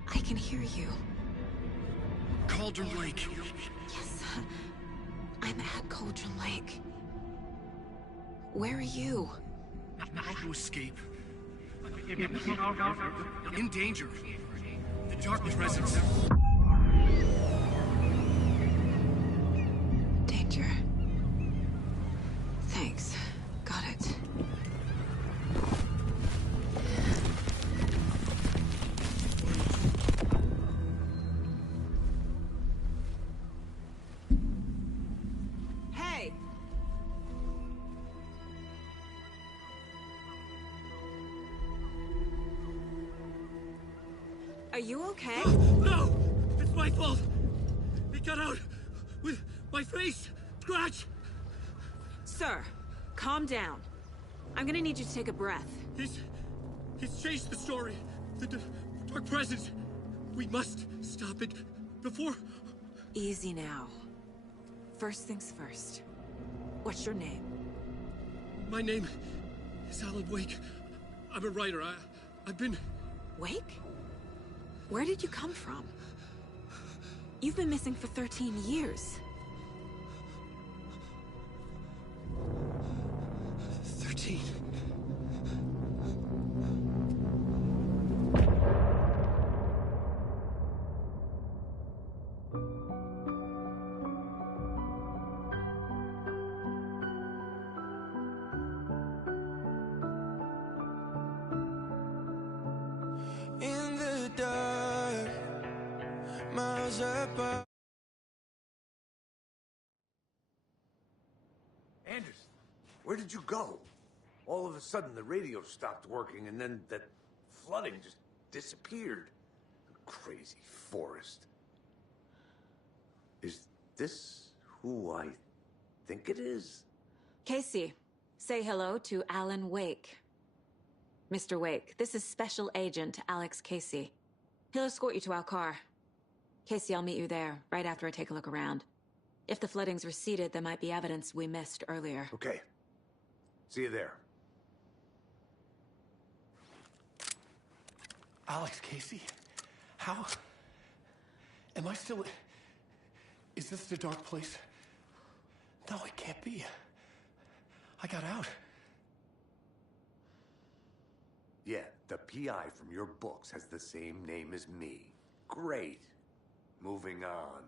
I can hear you. Cauldron Lake. Yes, I'm at Cauldron Lake. Where are you? How to escape. In danger. The Dark Presence. Danger. Thanks. Got it. Hey! Are you okay? No! It's my fault! It got out with my face scratch! Sir, calm down. I'm gonna need you to take a breath. He's changed the story. The Dark Presence. We must stop it before... Easy now. First things first. What's your name? My name is Alan Wake. I'm a writer. I've been... Wake? Where did you come from? You've been missing for 13 years. 13. In the dark, miles apart. Anderson, where did you go? All of a sudden, the radio stopped working, and then that flooding just disappeared. Crazy forest. Is this who I think it is? Casey, say hello to Alan Wake. Mr. Wake, this is Special Agent Alex Casey. He'll escort you to our car. Casey, I'll meet you there, right after I take a look around. If the flooding's receded, there might be evidence we missed earlier. Okay. See you there. Alex Casey? How? Am I still... Is this the dark place? No, it can't be. I got out. Yeah, the PI from your books has the same name as me. Great. Moving on.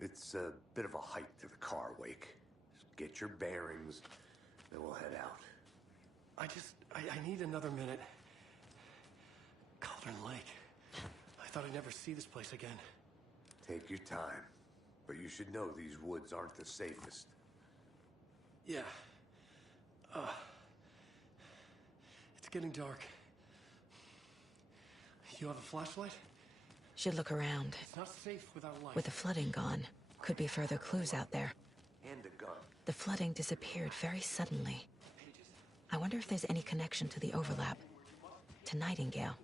It's a bit of a hike to the car, Wake. Just get your bearings, then we'll head out. I need another minute. Cauldron Lake. I thought I'd never see this place again. Take your time. But you should know these woods aren't the safest. Yeah. It's getting dark. You have a flashlight? Should look around. It's not safe without light. With the flooding gone, could be further clues out there. And a gun. The flooding disappeared very suddenly. I wonder if there's any connection to the overlap. To Nightingale.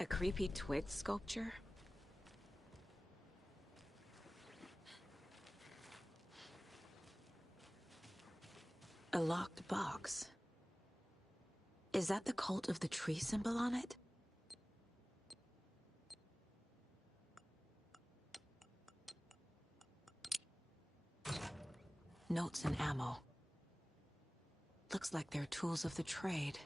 A creepy twig sculpture? A locked box. Is that the cult of the tree symbol on it? Notes and ammo. Looks like they're tools of the trade.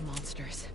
to monsters.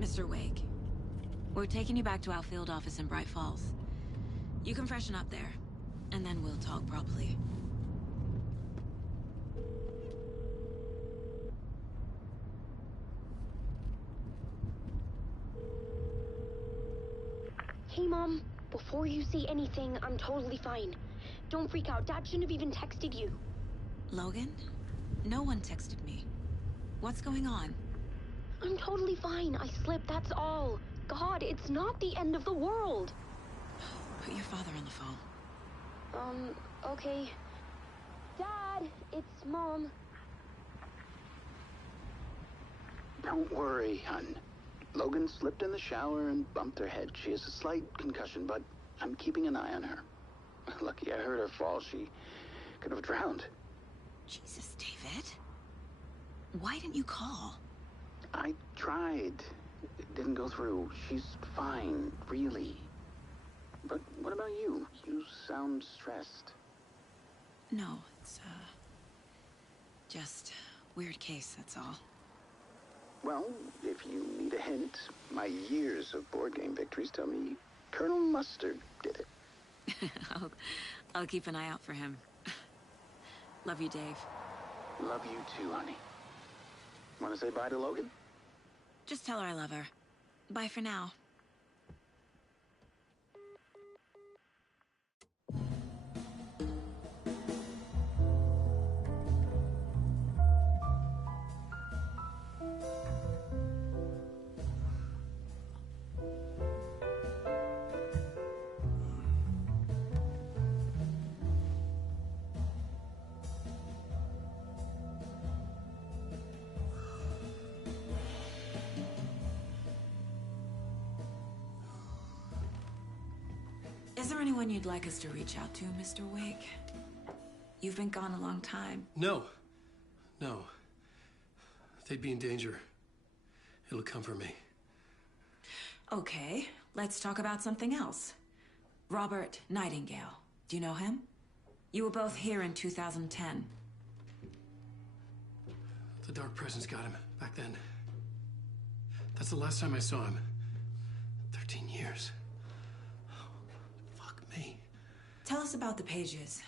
Mr. Wake, we're taking you back to our field office in Bright Falls. You can freshen up there, and then we'll talk properly. Hey, Mom. Before you say anything, I'm totally fine. Don't freak out. Dad shouldn't have even texted you. Logan? No one texted me. What's going on? I'm totally fine. I slipped, that's all. God, it's not the end of the world. Put your father on the phone. Okay. Dad, it's Mom. Don't worry, hon. Logan slipped in the shower and bumped her head. She has a slight concussion, but I'm keeping an eye on her. Lucky I heard her fall. She could have drowned. Jesus, David. Why didn't you call? I tried. It didn't go through. She's fine, really. But what about you? You sound stressed. No, it's, just weird case, that's all. Well, if you need a hint, my years of board game victories tell me Colonel Mustard did it. I'll keep an eye out for him. Love you, Dave. Love you too, honey. Want to say bye to Logan? Just tell her I love her. Bye for now. Is there anyone you'd like us to reach out to, Mr. Wake? You've been gone a long time. No. No. They'd be in danger. It'll come for me. Okay, let's talk about something else. Robert Nightingale. Do you know him? You were both here in 2010. The Dark Presence got him back then. That's the last time I saw him. 13 years. Fuck me. Tell us about the pages.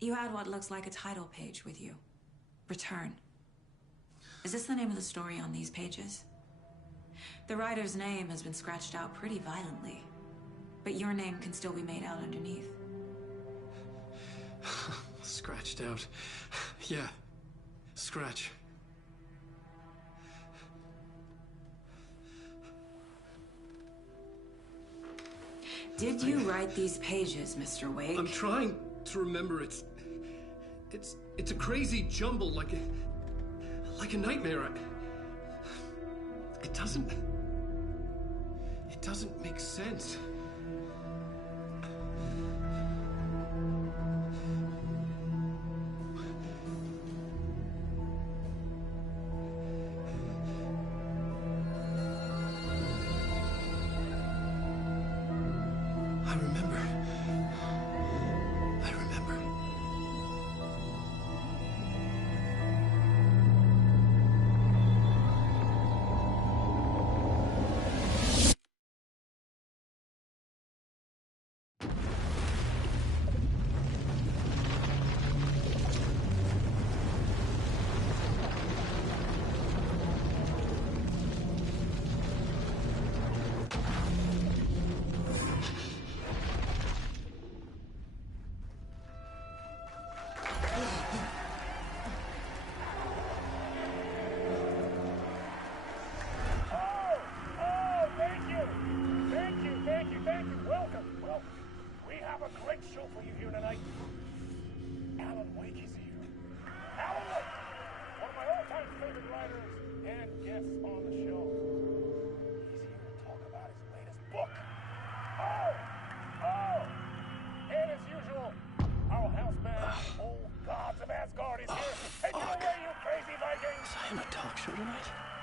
You had what looks like a title page with you. Return. Is this the name of the story on these pages? The writer's name has been scratched out pretty violently. But your name can still be made out underneath. Scratched out. Yeah. Scratch. Did you write these pages, Mr. Wake? I'm trying to remember. It's a crazy jumble, like a nightmare. It doesn't make sense.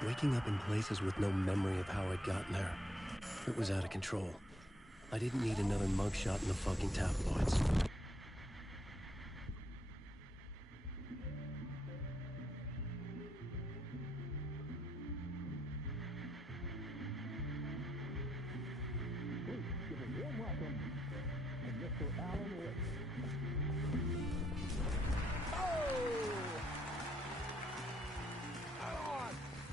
Waking up in places with no memory of how I'd gotten there. It was out of control. I didn't need another mugshot in the fucking tabloids.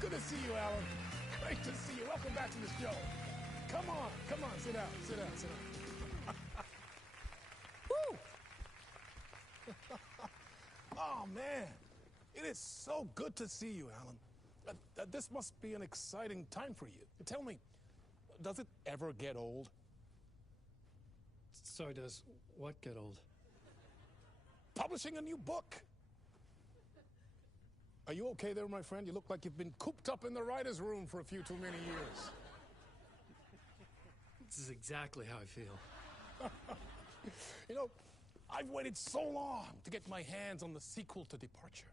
Good to see you, Alan. Great to see you. Welcome back to the show. Come on, sit down. Woo! Oh, man. It is so good to see you, Alan. This must be an exciting time for you. Tell me, does it ever get old? So does what get old? Publishing a new book. Are you okay there, my friend? You look like you've been cooped up in the writer's room for a few too many years. This is exactly how I feel. You know, I've waited so long to get my hands on the sequel to Departure.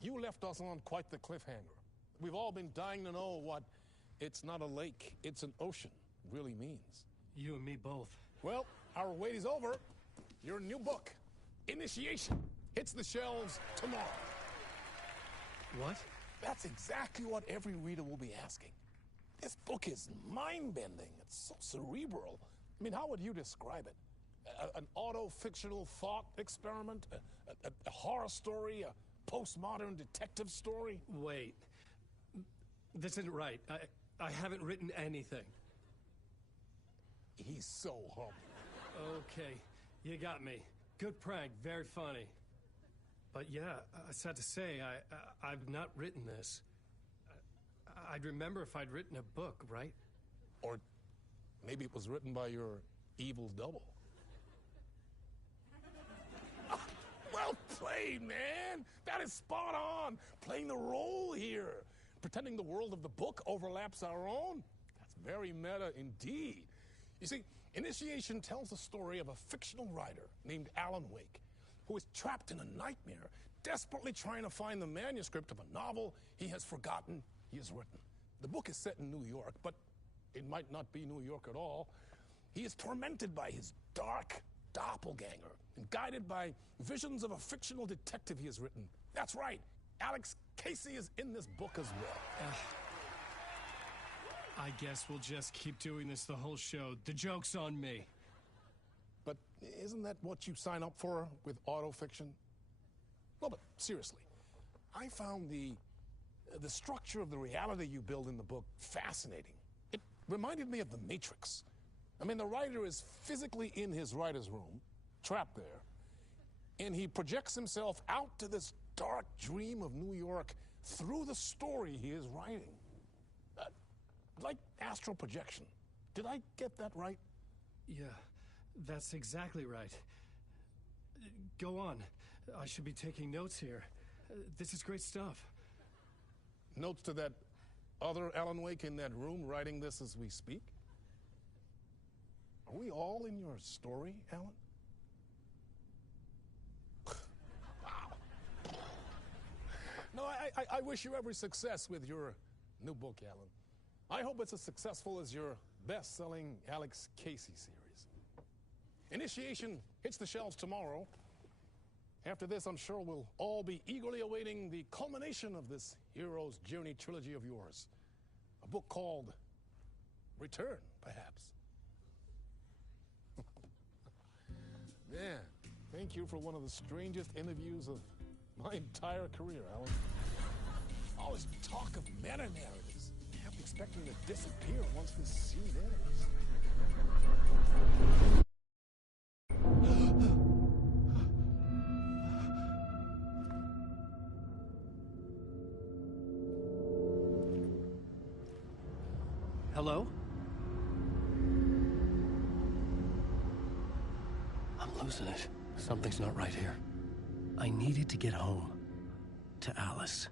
You left us on quite the cliffhanger. We've all been dying to know what "it's not a lake, it's an ocean" really means. You and me both. Well, our wait is over. Your new book, Initiation, hits the shelves tomorrow. What? That's exactly what every reader will be asking. This book is mind-bending. It's so cerebral. I mean, how would you describe it? An auto-fictional thought experiment? A horror story? A postmodern detective story? Wait. This isn't right. I haven't written anything. He's so humble. Okay, you got me. Good prank, very funny. But yeah, sad to say, I've not written this. I'd remember if I'd written a book, right? Or maybe it was written by your evil double. Well played, man! That is spot on! Playing the role here. Pretending the world of the book overlaps our own. That's very meta indeed. You see, Initiation tells the story of a fictional writer named Alan Wake, who is trapped in a nightmare, desperately trying to find the manuscript of a novel he has forgotten he has written. The book is set in New York, but it might not be New York at all. He is tormented by his dark doppelganger and guided by visions of a fictional detective he has written. That's right, Alex Casey is in this book as well. I guess we'll just keep doing this the whole show. The joke's on me. But isn't that what you sign up for with autofiction? No, but seriously, I found the structure of the reality you build in the book fascinating. It reminded me of The Matrix. I mean, the writer is physically in his writer's room, trapped there, and he projects himself out to this dark dream of New York through the story he is writing. Like astral projection. Did I get that right? Yeah, that's exactly right. Go on. I should be taking notes here. This is great stuff. Notes to that other Alan Wake in that room writing this as we speak? Are we all in your story, Alan? Wow. No, I wish you every success with your new book, Alan. I hope it's as successful as your best-selling Alex Casey series. Initiation hits the shelves tomorrow. After this, I'm sure we'll all be eagerly awaiting the culmination of this hero's journey trilogy of yours. A book called Return, perhaps. Man, thank you for one of the strangest interviews of my entire career, Alan. All this talk of meta-narratives. Half expecting to disappear once this scene ends. Hello? I'm losing it. Something's not right here. I needed to get home. To Alice.